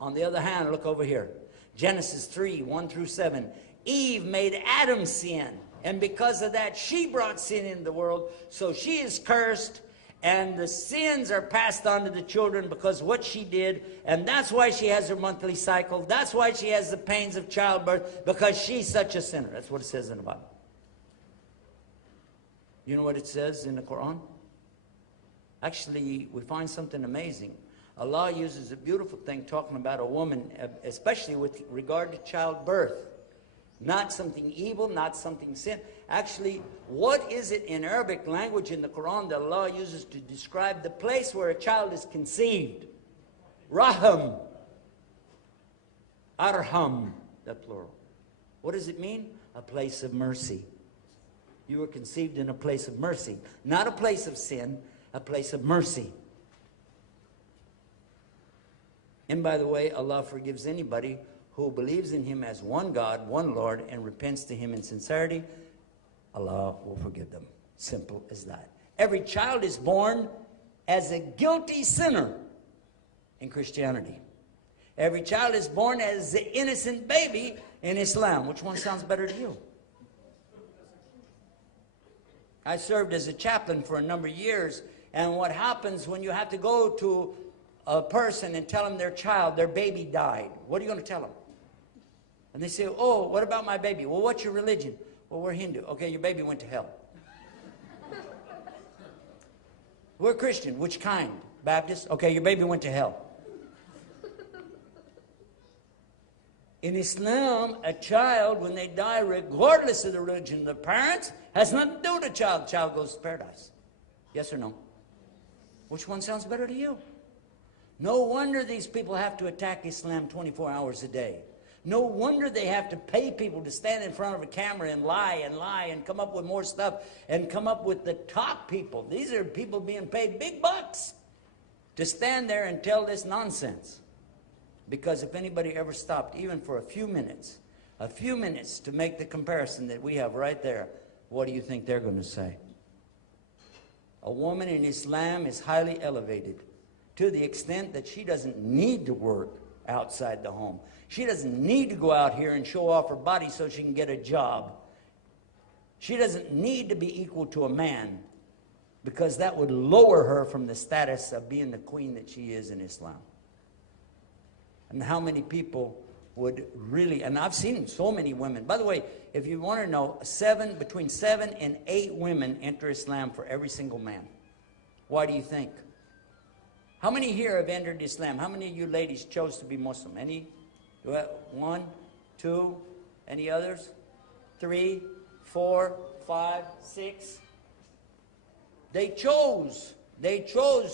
On the other hand, look over here. Genesis 3, 1 through 7. Eve made Adam sin, and because of that, she brought sin into the world, so she is cursed, and the sins are passed on to the children because of what she did, and that's why she has her monthly cycle. That's why she has the pains of childbirth, because she's such a sinner. That's what it says in the Bible. You know what it says in the Quran? Actually, we find something amazing. Allah uses a beautiful thing talking about a woman, especially with regard to childbirth. Not something evil, not something sin. Actually, what is it in Arabic language in the Quran that Allah uses to describe the place where a child is conceived? Raham. Arham, the plural. What does it mean? A place of mercy. You were conceived in a place of mercy. Not a place of sin, a place of mercy. And by the way, Allah forgives anybody who believes in him as one God, one Lord, and repents to him in sincerity. Allah will forgive them. Simple as that. Every child is born as a guilty sinner in Christianity. Every child is born as an innocent baby in Islam. Which one sounds better to you? I served as a chaplain for a number of years, and what happens when you have to go to a person and tell them their child, their baby died? What are you going to tell them? And they say, oh, what about my baby? Well, what's your religion? Well, we're Hindu. Okay, your baby went to hell. We're Christian. Which kind? Baptist? Okay, your baby went to hell. In Islam, a child, when they die, regardless of the religion of the parents, has nothing to do with the child. The child goes to paradise. Yes or no? Which one sounds better to you? No wonder these people have to attack Islam 24 hours a day. No wonder they have to pay people to stand in front of a camera and lie and come up with more stuff and come up with the top people. These are people being paid big bucks to stand there and tell this nonsense. Because if anybody ever stopped, even for a few minutes to make the comparison that we have right there, what do you think they're going to say? A woman in Islam is highly elevated to the extent that she doesn't need to work outside the home. She doesn't need to go out here and show off her body so she can get a job. She doesn't need to be equal to a man, because that would lower her from the status of being the queen that she is in Islam. And how many people would really, and I've seen so many women. By the way, if you want to know, between 7 and 8 women enter Islam for every single man. Why do you think? How many here have entered Islam? How many of you ladies chose to be Muslim? Any? 1, 2, any others? 3, 4, 5, 6. They chose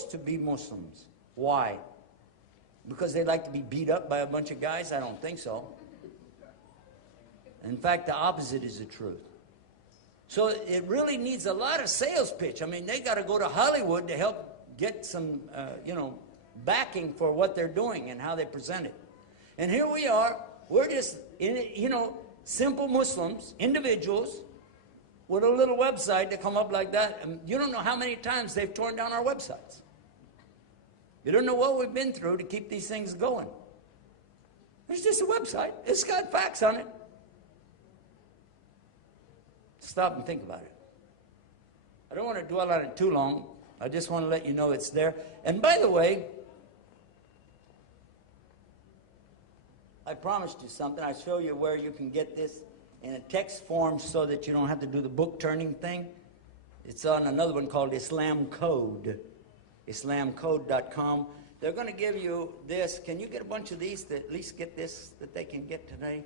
to be Muslims. Why? Because they like to be beat up by a bunch of guys? I don't think so. In fact, the opposite is the truth. So it really needs a lot of sales pitch. I mean, they got to go to Hollywood to help get some, backing for what they're doing and how they present it. And here we are. We're just, simple Muslims, individuals, with a little website that come up like that. And you don't know how many times they've torn down our websites. You don't know what we've been through to keep these things going. It's just a website. It's got facts on it. Stop and think about it. I don't want to dwell on it too long. I just want to let you know it's there. And by the way, I promised you something. I'll show you where you can get this in a text form so that you don't have to do the book turning thing. It's on another one called Islam Code. IslamCode.com. They're going to give you this. Can you get a bunch of these to at least get this that they can get today?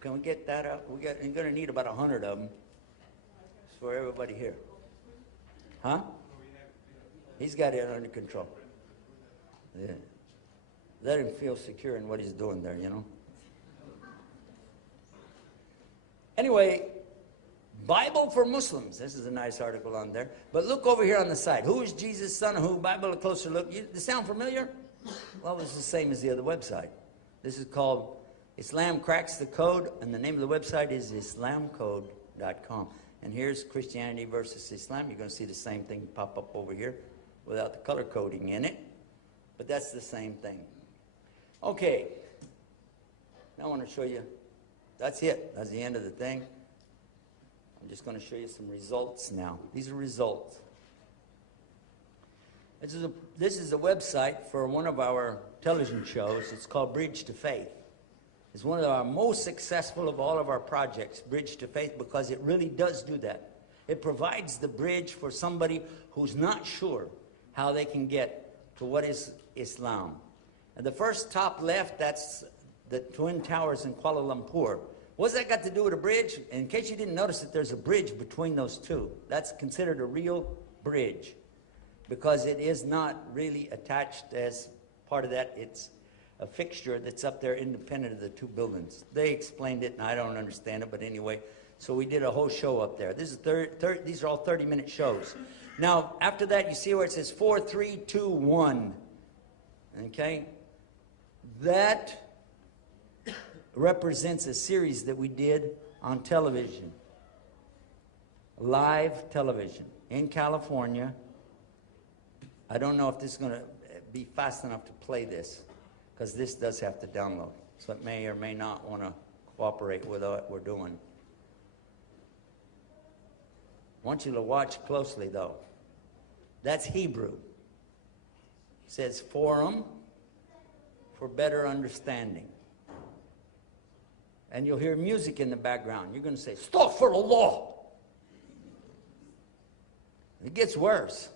Can we get that up? You're going to need about 100 of them for everybody here. Huh? He's got it under control. Yeah. Let him feel secure in what he's doing there, Anyway, Bible for Muslims. This is a nice article on there. But look over here on the side. Who is Jesus' son? Who? Bible, a closer look. Does it sound familiar? Well, it's the same as the other website. This is called Islam Cracks the Code, and the name of the website is IslamCode.com. And here's Christianity versus Islam. You're going to see the same thing pop up over here without the color coding in it. But that's the same thing. Okay. Now I want to show you. That's it. That's the end of the thing. I'm just going to show you some results now. These are results. This is a website for one of our television shows. It's called Bridge to Faith. It's one of our most successful of all of our projects, Bridge to Faith, because it really does do that. It provides the bridge for somebody who's not sure how they can get to what is Islam. And the first top left, that's the Twin Towers in Kuala Lumpur. What's that got to do with a bridge? In case you didn't notice that there's a bridge between those two. That's considered a real bridge because it is not really attached as part of that. It's a fixture that's up there independent of the two buildings. They explained it, and I don't understand it, but anyway, so we did a whole show up there. This is these are all 30-minute shows. Now, after that, you see where it says 4, 3, 2, 1. Okay? That represents a series that we did on television, live television in California. I don't know if this is going to be fast enough to play this, because this does have to download, so it may or may not want to cooperate with what we're doing. I want you to watch closely, though. That's Hebrew. It says forum for better understanding. And you'll hear music in the background. You're going to say, Astaghfirullah. It gets worse.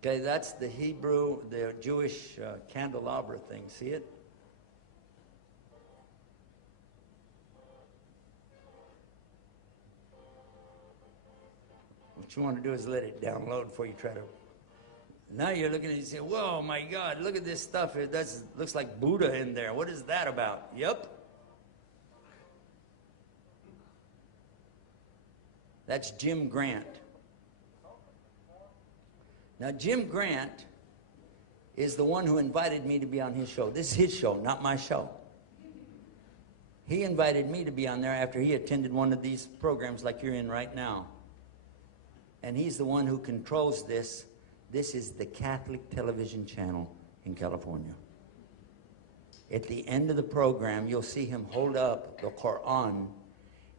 Okay, that's the Hebrew, the Jewish candelabra thing. See it? What you want to do is let it download before you try to. Now you're looking at it and say, whoa, my God, look at this stuff. It looks like Buddha in there. What is that about? Yep. That's Jim Grant. Now, Jim Grant is the one who invited me to be on his show. This is his show, not my show. He invited me to be on there after he attended one of these programs like you're in right now. And he's the one who controls this. This is the Catholic television channel in California. At the end of the program, you'll see him hold up the Quran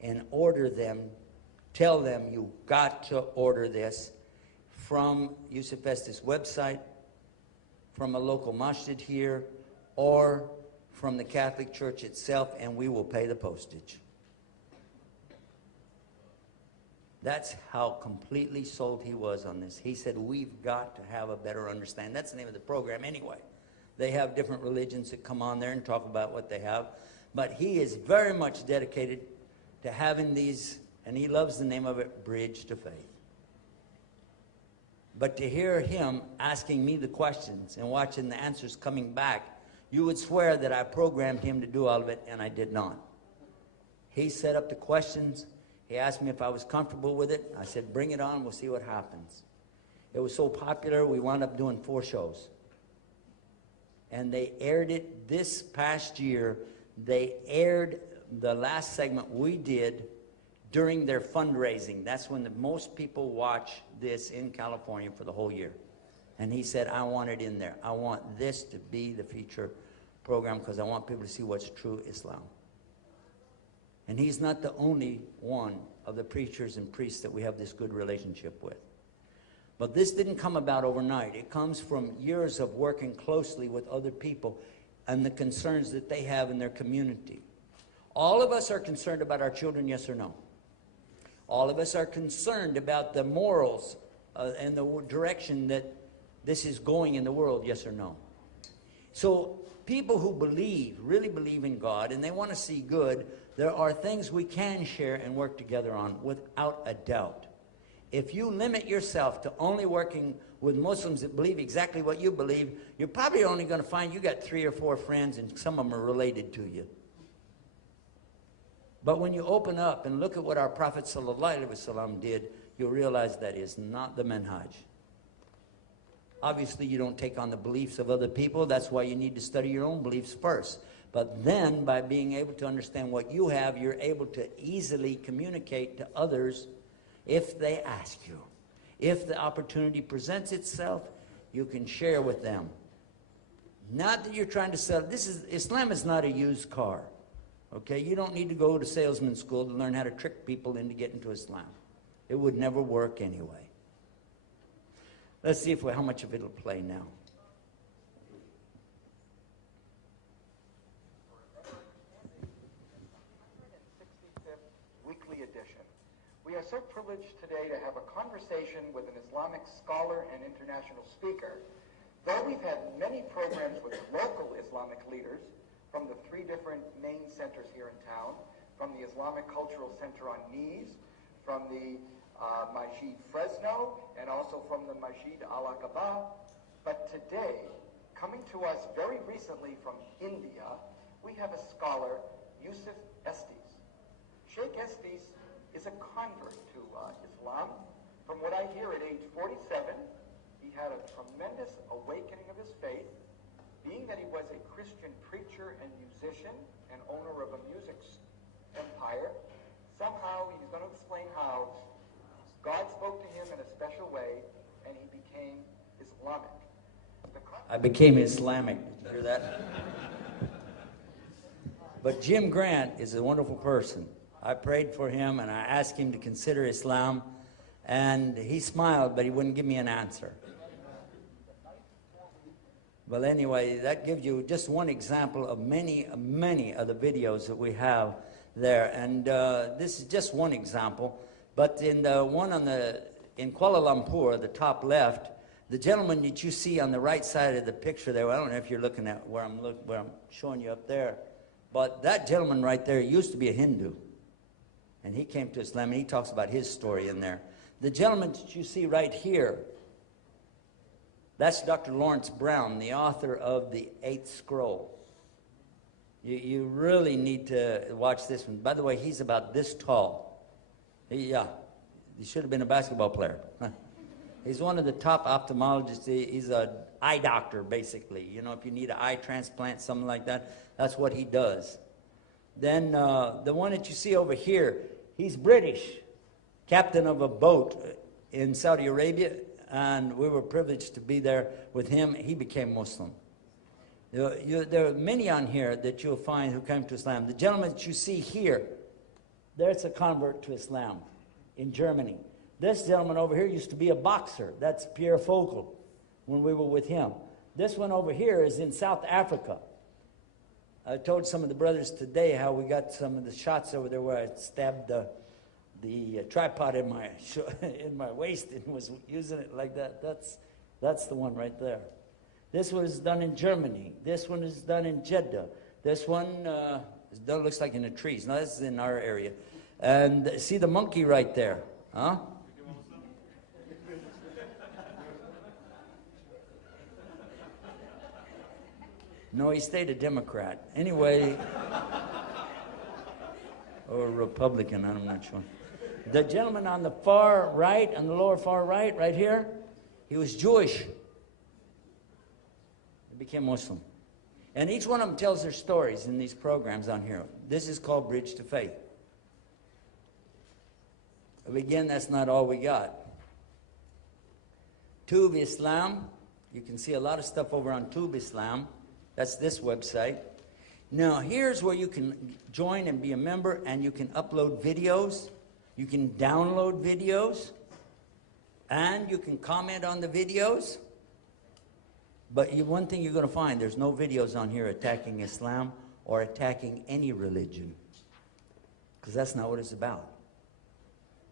and order them, tell them you've got to order this from Yusuf Estes' website, from a local masjid here, or from the Catholic Church itself, and we will pay the postage. That's how completely sold he was on this. He said, we've got to have a better understanding. That's the name of the program anyway. They have different religions that come on there and talk about what they have. But he is very much dedicated to having these, and he loves the name of it, Bridge to Faith. But to hear him asking me the questions and watching the answers coming back, you would swear that I programmed him to do all of it, and I did not. He set up the questions. He asked me if I was comfortable with it. I said, bring it on. We'll see what happens. It was so popular, we wound up doing 4 shows. And they aired it this past year. They aired the last segment we did during their fundraising. That's when the most people watch this in California for the whole year. And he said, I want it in there. I want this to be the feature program because I want people to see what's true Islam. And he's not the only one of the preachers and priests that we have this good relationship with. But this didn't come about overnight. It comes from years of working closely with other people and the concerns that they have in their community. All of us are concerned about our children, yes or no? All of us are concerned about the morals and the direction that this is going in the world, yes or no? So people who believe, really believe in God, and they want to see good, there are things we can share and work together on without a doubt. If you limit yourself to only working with Muslims that believe exactly what you believe, you're probably only going to find you got 3 or 4 friends, and some of them are related to you. But when you open up and look at what our Prophet ﷺ did, you'll realize that is not the manhaj. Obviously, you don't take on the beliefs of other people. That's why you need to study your own beliefs first. But then, by being able to understand what you have, you're able to easily communicate to others if they ask you. If the opportunity presents itself, you can share with them. Not that you're trying to sell. Islam is not a used car. Okay? You don't need to go to salesman school to learn how to trick people into getting to Islam. It would never work anyway. Let's see how much of it will play now. 165th weekly edition. We are so privileged today to have a conversation with an Islamic scholar and international speaker. Though we've had many programs with local Islamic leaders from the 3 different main centers here in town, from the Islamic Cultural Center on Nice, from the Masjid Fresno, and also from the Masjid Al-Aqaba. But today, coming to us very recently from India, we have a scholar, Yusuf Estes. Sheikh Estes is a convert to Islam. From what I hear, at age 47, he had a tremendous awakening of his faith, being that he was a Christian preacher and musician and owner of a music empire. Somehow, he's going to explain how God spoke to him in a special way, and he became Islamic. I became Islamic. Did you hear that? But Jim Grant is a wonderful person. I prayed for him, and I asked him to consider Islam, and he smiled, but he wouldn't give me an answer. Well, anyway, that gives you just one example of many of the videos that we have there. And this is just one example. But in the one in Kuala Lumpur, the top left, the gentleman that you see on the right side of the picture there, well, I don't know if you're looking at where I'm showing you up there, but that gentleman right there used to be a Hindu. And he came to Islam, and he talks about his story in there. The gentleman that you see right here, that's Dr. Lawrence Brown, the author of the 8th Scroll. You really need to watch this one. By the way, he's about this tall. He should have been a basketball player. He's one of the top ophthalmologists. He's an eye doctor, basically. You know, if you need an eye transplant, something like that, that's what he does. Then the one that you see over here, he's British, captain of a boat in Saudi Arabia, and we were privileged to be there with him. He became Muslim. There are many on here that you'll find who came to Islam. The gentleman that you see here, there's a convert to Islam in Germany. This gentleman over here used to be a boxer. That's Pierre Focal when we were with him. This one over here is in South Africa. I told some of the brothers today how we got some of the shots over there where I stabbed the tripod in my in my waist and was using it like that. That's the one right there. This one is done in Germany. This one is done in Jeddah. This one is done, looks like in the trees. Now this is in our area. And see the monkey right there, huh? No, he stayed a Democrat. Anyway, or a Republican, I'm not sure. The gentleman on the far right, on the lower far right here, he was Jewish. He became Muslim. And each one of them tells their stories in these programs on here. This is called Bridge to Faith. But again, that's not all we got. Tube Islam, you can see a lot of stuff over on Tube Islam. That's this website. Now, here's where you can join and be a member, and you can upload videos. You can download videos, and you can comment on the videos. But one thing you're going to find, there's no videos on here attacking Islam or attacking any religion, because that's not what it's about.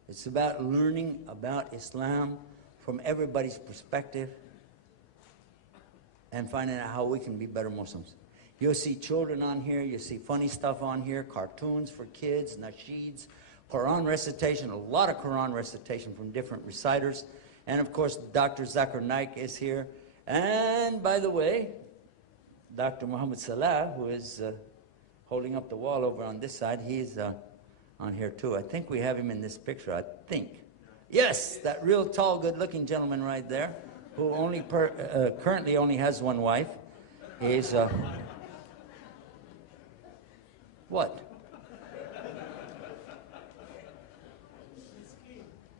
It's about learning about Islam from everybody's perspective and finding out how we can be better Muslims. You'll see children on here, you'll see funny stuff on here, cartoons for kids, nasheeds, Quran recitation, a lot of Quran recitation from different reciters. And of course, Dr. Zakir Naik is here. And by the way, Dr. Muhammad Salah, who is holding up the wall over on this side, he's on here too. I think we have him in this picture, I think. Yes, that real tall, good-looking gentleman right there, who only currently only has one wife. He's, what?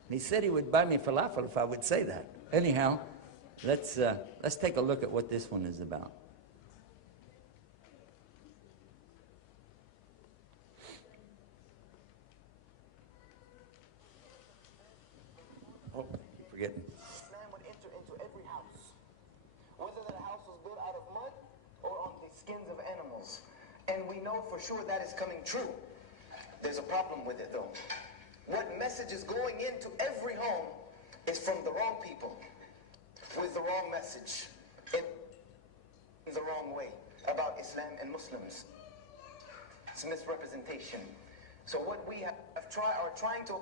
He said he would buy me falafel if I would say that. Anyhow, let's take a look at what this one is about. Oh, keep forgetting. Man would enter into every house, whether that house was built out of mud or on the skins of animals. And we know for sure that is coming true. There's a problem with it though. What message is going into every home is from the wrong people, with the wrong message, in the wrong way about Islam and Muslims. It's misrepresentation. So what we are trying to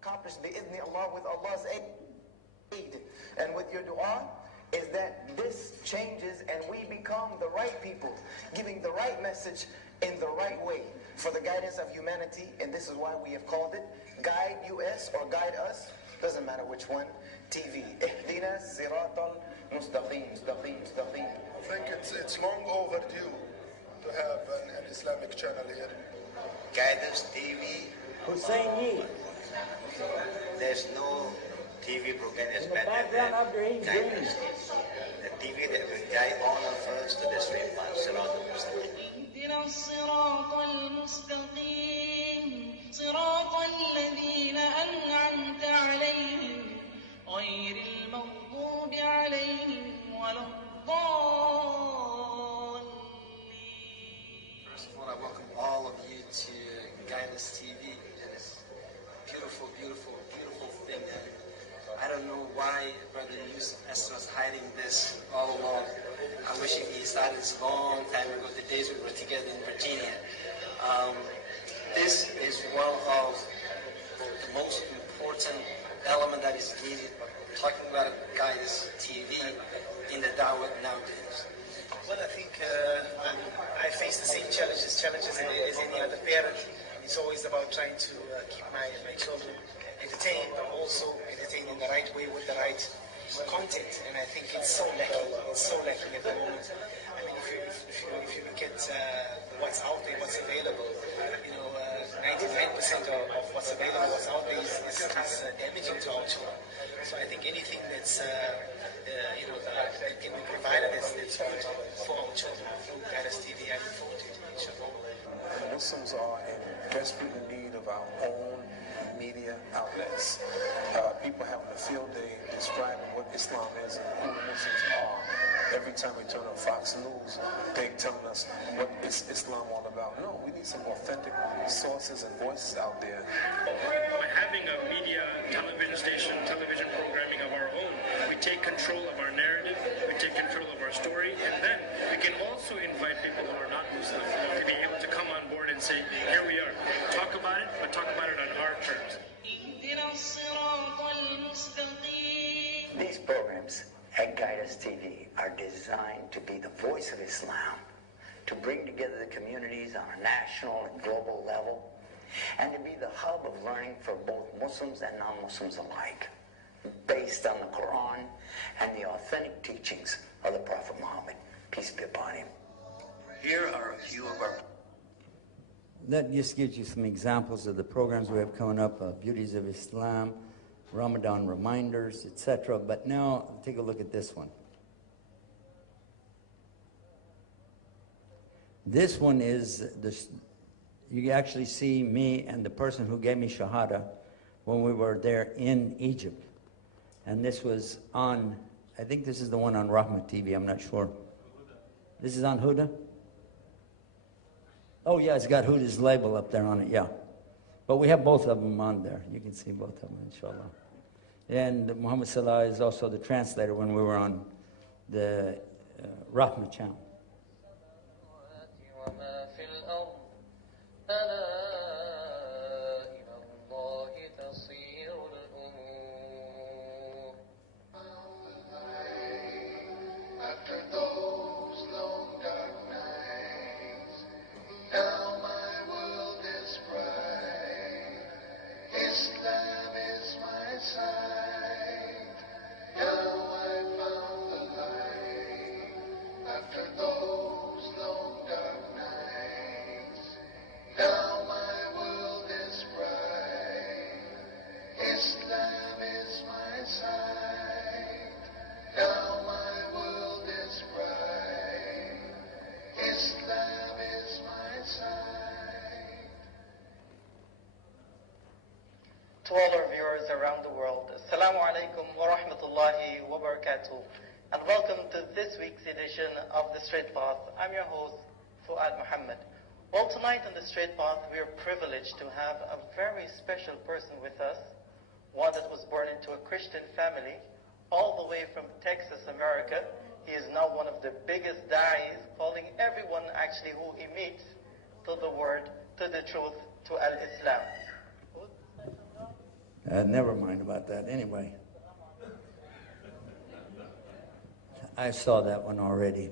accomplish bi-idhni Allah, with Allah's aid and with your dua, is that this changes and we become the right people, giving the right message in the right way for the guidance of humanity. And this is why we have called it Guide US or Guide Us, doesn't matter which one, TV. Ihdina siratal mustaqim, mustaqim, mustaqim. I think it's long overdue to have an Islamic channel here. Guidance TV. Hussein, There's no TV program as in the bad background as of your green. Guidance TV. The TV that will guide all of us to the straight path, Siratul Mustaqim. اهدنا الصراط المستقيم صراط الذين أنعمت عليهم غير المغضوب عليهم ولا الضالين. First of all, I welcome all of you to Guidance TV. It's a beautiful, beautiful, beautiful thing. I don't know why Brother Yusuf Estes was hiding this all along. I'm wishing he started this long time ago, the days we were together in Virginia. This is one of the most important element that is needed, talking about Guidance TV in the Dawah nowadays. Well, I think I face the same challenges as any other parent. It's always about trying to keep my children entertained, but also entertained in the right way with the right content, and I think it's so lacking. It's so lacking at the moment. I mean, if you look at what's out there, what's available, 99% of what's available, what's out there is damaging to our children. So I think anything that's that can be provided that's good for our children through Guidance TV, I look forward to it, inshallah. Muslims are in desperate need of our own media outlets. People having a field day describing what Islam is and who the Muslims are. Every time we turn on Fox News, they're telling us what is Islam all about. No, we need some authentic sources and voices out there. By having a media, television station, television programming of our own, we take control of our narrative, we take control of our story, and then we can also invite people who are not Muslim to be able to come on board and say, here we are, talk about it, but talk about it on our terms. These programs at Guidance TV are designed to be the voice of Islam, to bring together the communities on a national and global level, and to be the hub of learning for both Muslims and non-Muslims alike, based on the Quran and the authentic teachings of the Prophet Muhammad, peace be upon him. Here are a few of our... That just gives you some examples of the programs we have coming up, Beauties of Islam, Ramadan Reminders, etc. But now, take a look at this one. This one is, you actually see me and the person who gave me Shahada when we were there in Egypt. And this was on, I think this is the one on Rahmat TV, I'm not sure. This is on Huda? Oh yeah, it's got Huda's label up there on it, yeah. But we have both of them on there. You can see both of them, inshallah. And Muhammad Salah is also the translator when we were on the Rahmat channel. To all our viewers around the world, Assalamu alaikum wa rahmatullahi wa barakatuh, and welcome to this week's edition of The Straight Path. I'm your host, Fuad Muhammad. Well, tonight on The Straight Path, we are privileged to have a very special person with us, one that was born into a Christian family, all the way from Texas, America. He is now one of the biggest da'is, calling everyone actually who he meets to the word, to the truth, to Al-Islam. Never mind about that. Anyway, I saw that one already.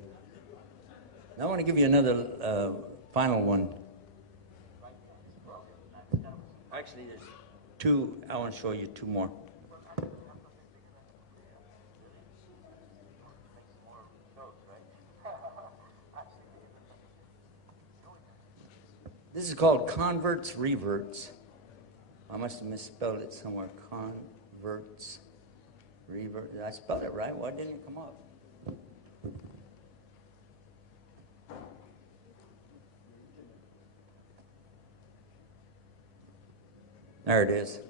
Now I want to give you another final one. Actually, there's two. I want to show you two more. This is called Converts Reverts. I must have misspelled it somewhere. Converts, revert. Did I spell it right? Why didn't it come up? There it is.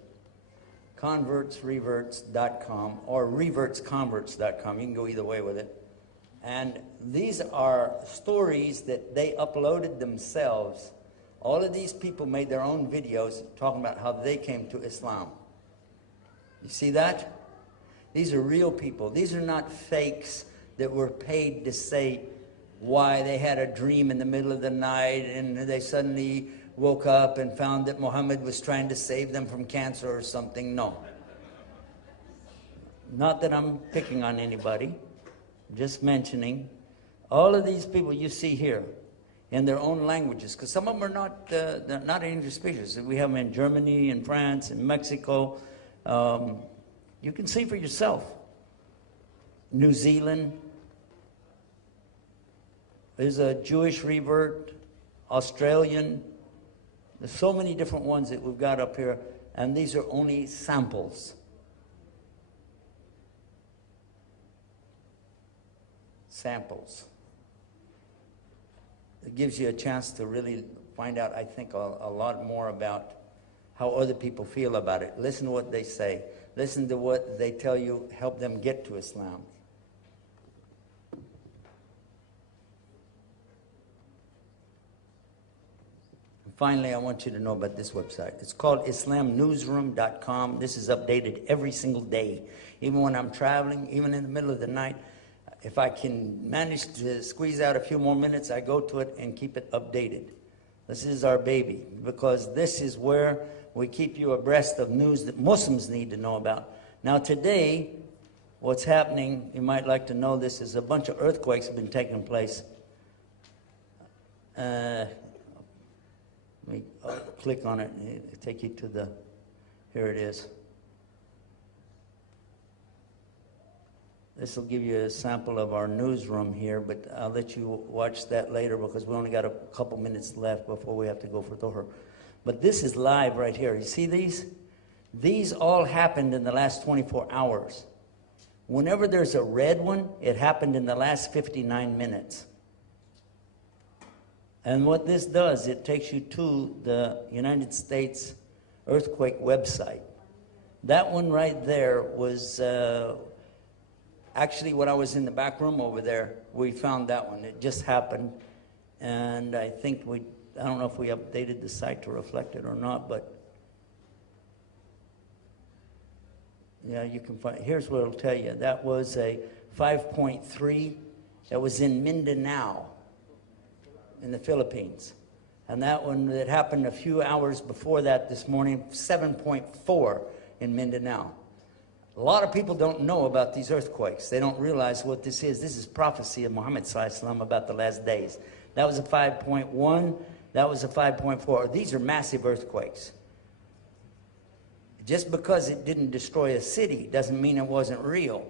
Convertsreverts.com or revertsconverts.com. You can go either way with it. And these are stories that they uploaded themselves. All of these people made their own videos talking about how they came to Islam. You see that? These are real people. These are not fakes that were paid to say why they had a dream in the middle of the night and they suddenly woke up and found that Muhammad was trying to save them from cancer or something. No. Not that I'm picking on anybody. Just mentioning. All of these people you see here, in their own languages, because some of them are not, they're not English speakers. We have them in Germany, in France, in Mexico. You can see for yourself. New Zealand. There's a Jewish revert, Australian. There's so many different ones that we've got up here, and these are only samples. Samples. It gives you a chance to really find out, I think, a lot more about how other people feel about it. Listen to what they say. Listen to what they tell you, help them get to Islam. Finally, I want you to know about this website. It's called IslamNewsroom.com. This is updated every single day. Even when I'm traveling, even in the middle of the night, if I can manage to squeeze out a few more minutes, I go to it and keep it updated. This is our baby, because this is where we keep you abreast of news that Muslims need to know about. Now today, what's happening, you might like to know this, is a bunch of earthquakes have been taking place. I'll click on it, it'll take you to the, here it is. This will give you a sample of our newsroom here, but I'll let you watch that later because we only got a couple minutes left before we have to go for Dhuhr. But this is live right here. You see these? These all happened in the last 24 hours. Whenever there's a red one, it happened in the last 59 minutes. And what this does, it takes you to the United States earthquake website. That one right there was, actually when I was in the back room over there, we found that one. It just happened. And I think I don't know if we updated the site to reflect it or not, but yeah, you can find, here's what it'll tell you. That was a 5.3. That was in Mindanao, in the Philippines. And that one that happened a few hours before that this morning, 7.4 in Mindanao. A lot of people don't know about these earthquakes. They don't realize what this is. This is prophecy of Muhammad ﷺ about the last days. That was a 5.1. That was a 5.4. These are massive earthquakes. Just because it didn't destroy a city doesn't mean it wasn't real.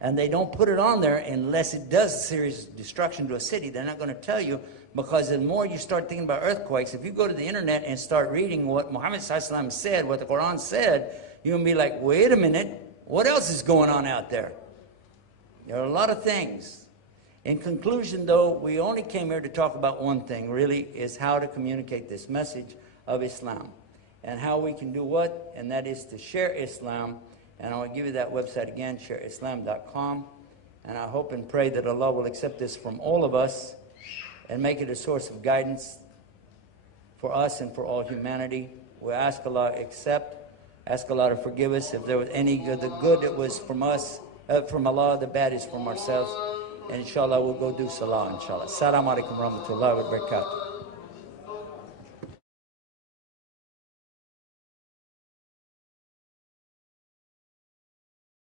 And they don't put it on there unless it does serious destruction to a city. They're not going to tell you, because the more you start thinking about earthquakes, if you go to the internet and start reading what Muhammad ﷺ said, what the Quran said, you're going to be like, wait a minute, what else is going on out there? There are a lot of things. In conclusion, though, we only came here to talk about one thing, really, is how to communicate this message of Islam. And how we can do what? And that is to share Islam. And I'll give you that website again, shareislam.com. And I hope and pray that Allah will accept this from all of us and make it a source of guidance for us and for all humanity. We ask Allah accept, ask Allah to forgive us if there was any good. The good that was from us, from Allah, the bad is from ourselves. And inshallah, we'll go do salah, inshallah. Assalamu alaikum wa rahmatullahi wa barakatuh.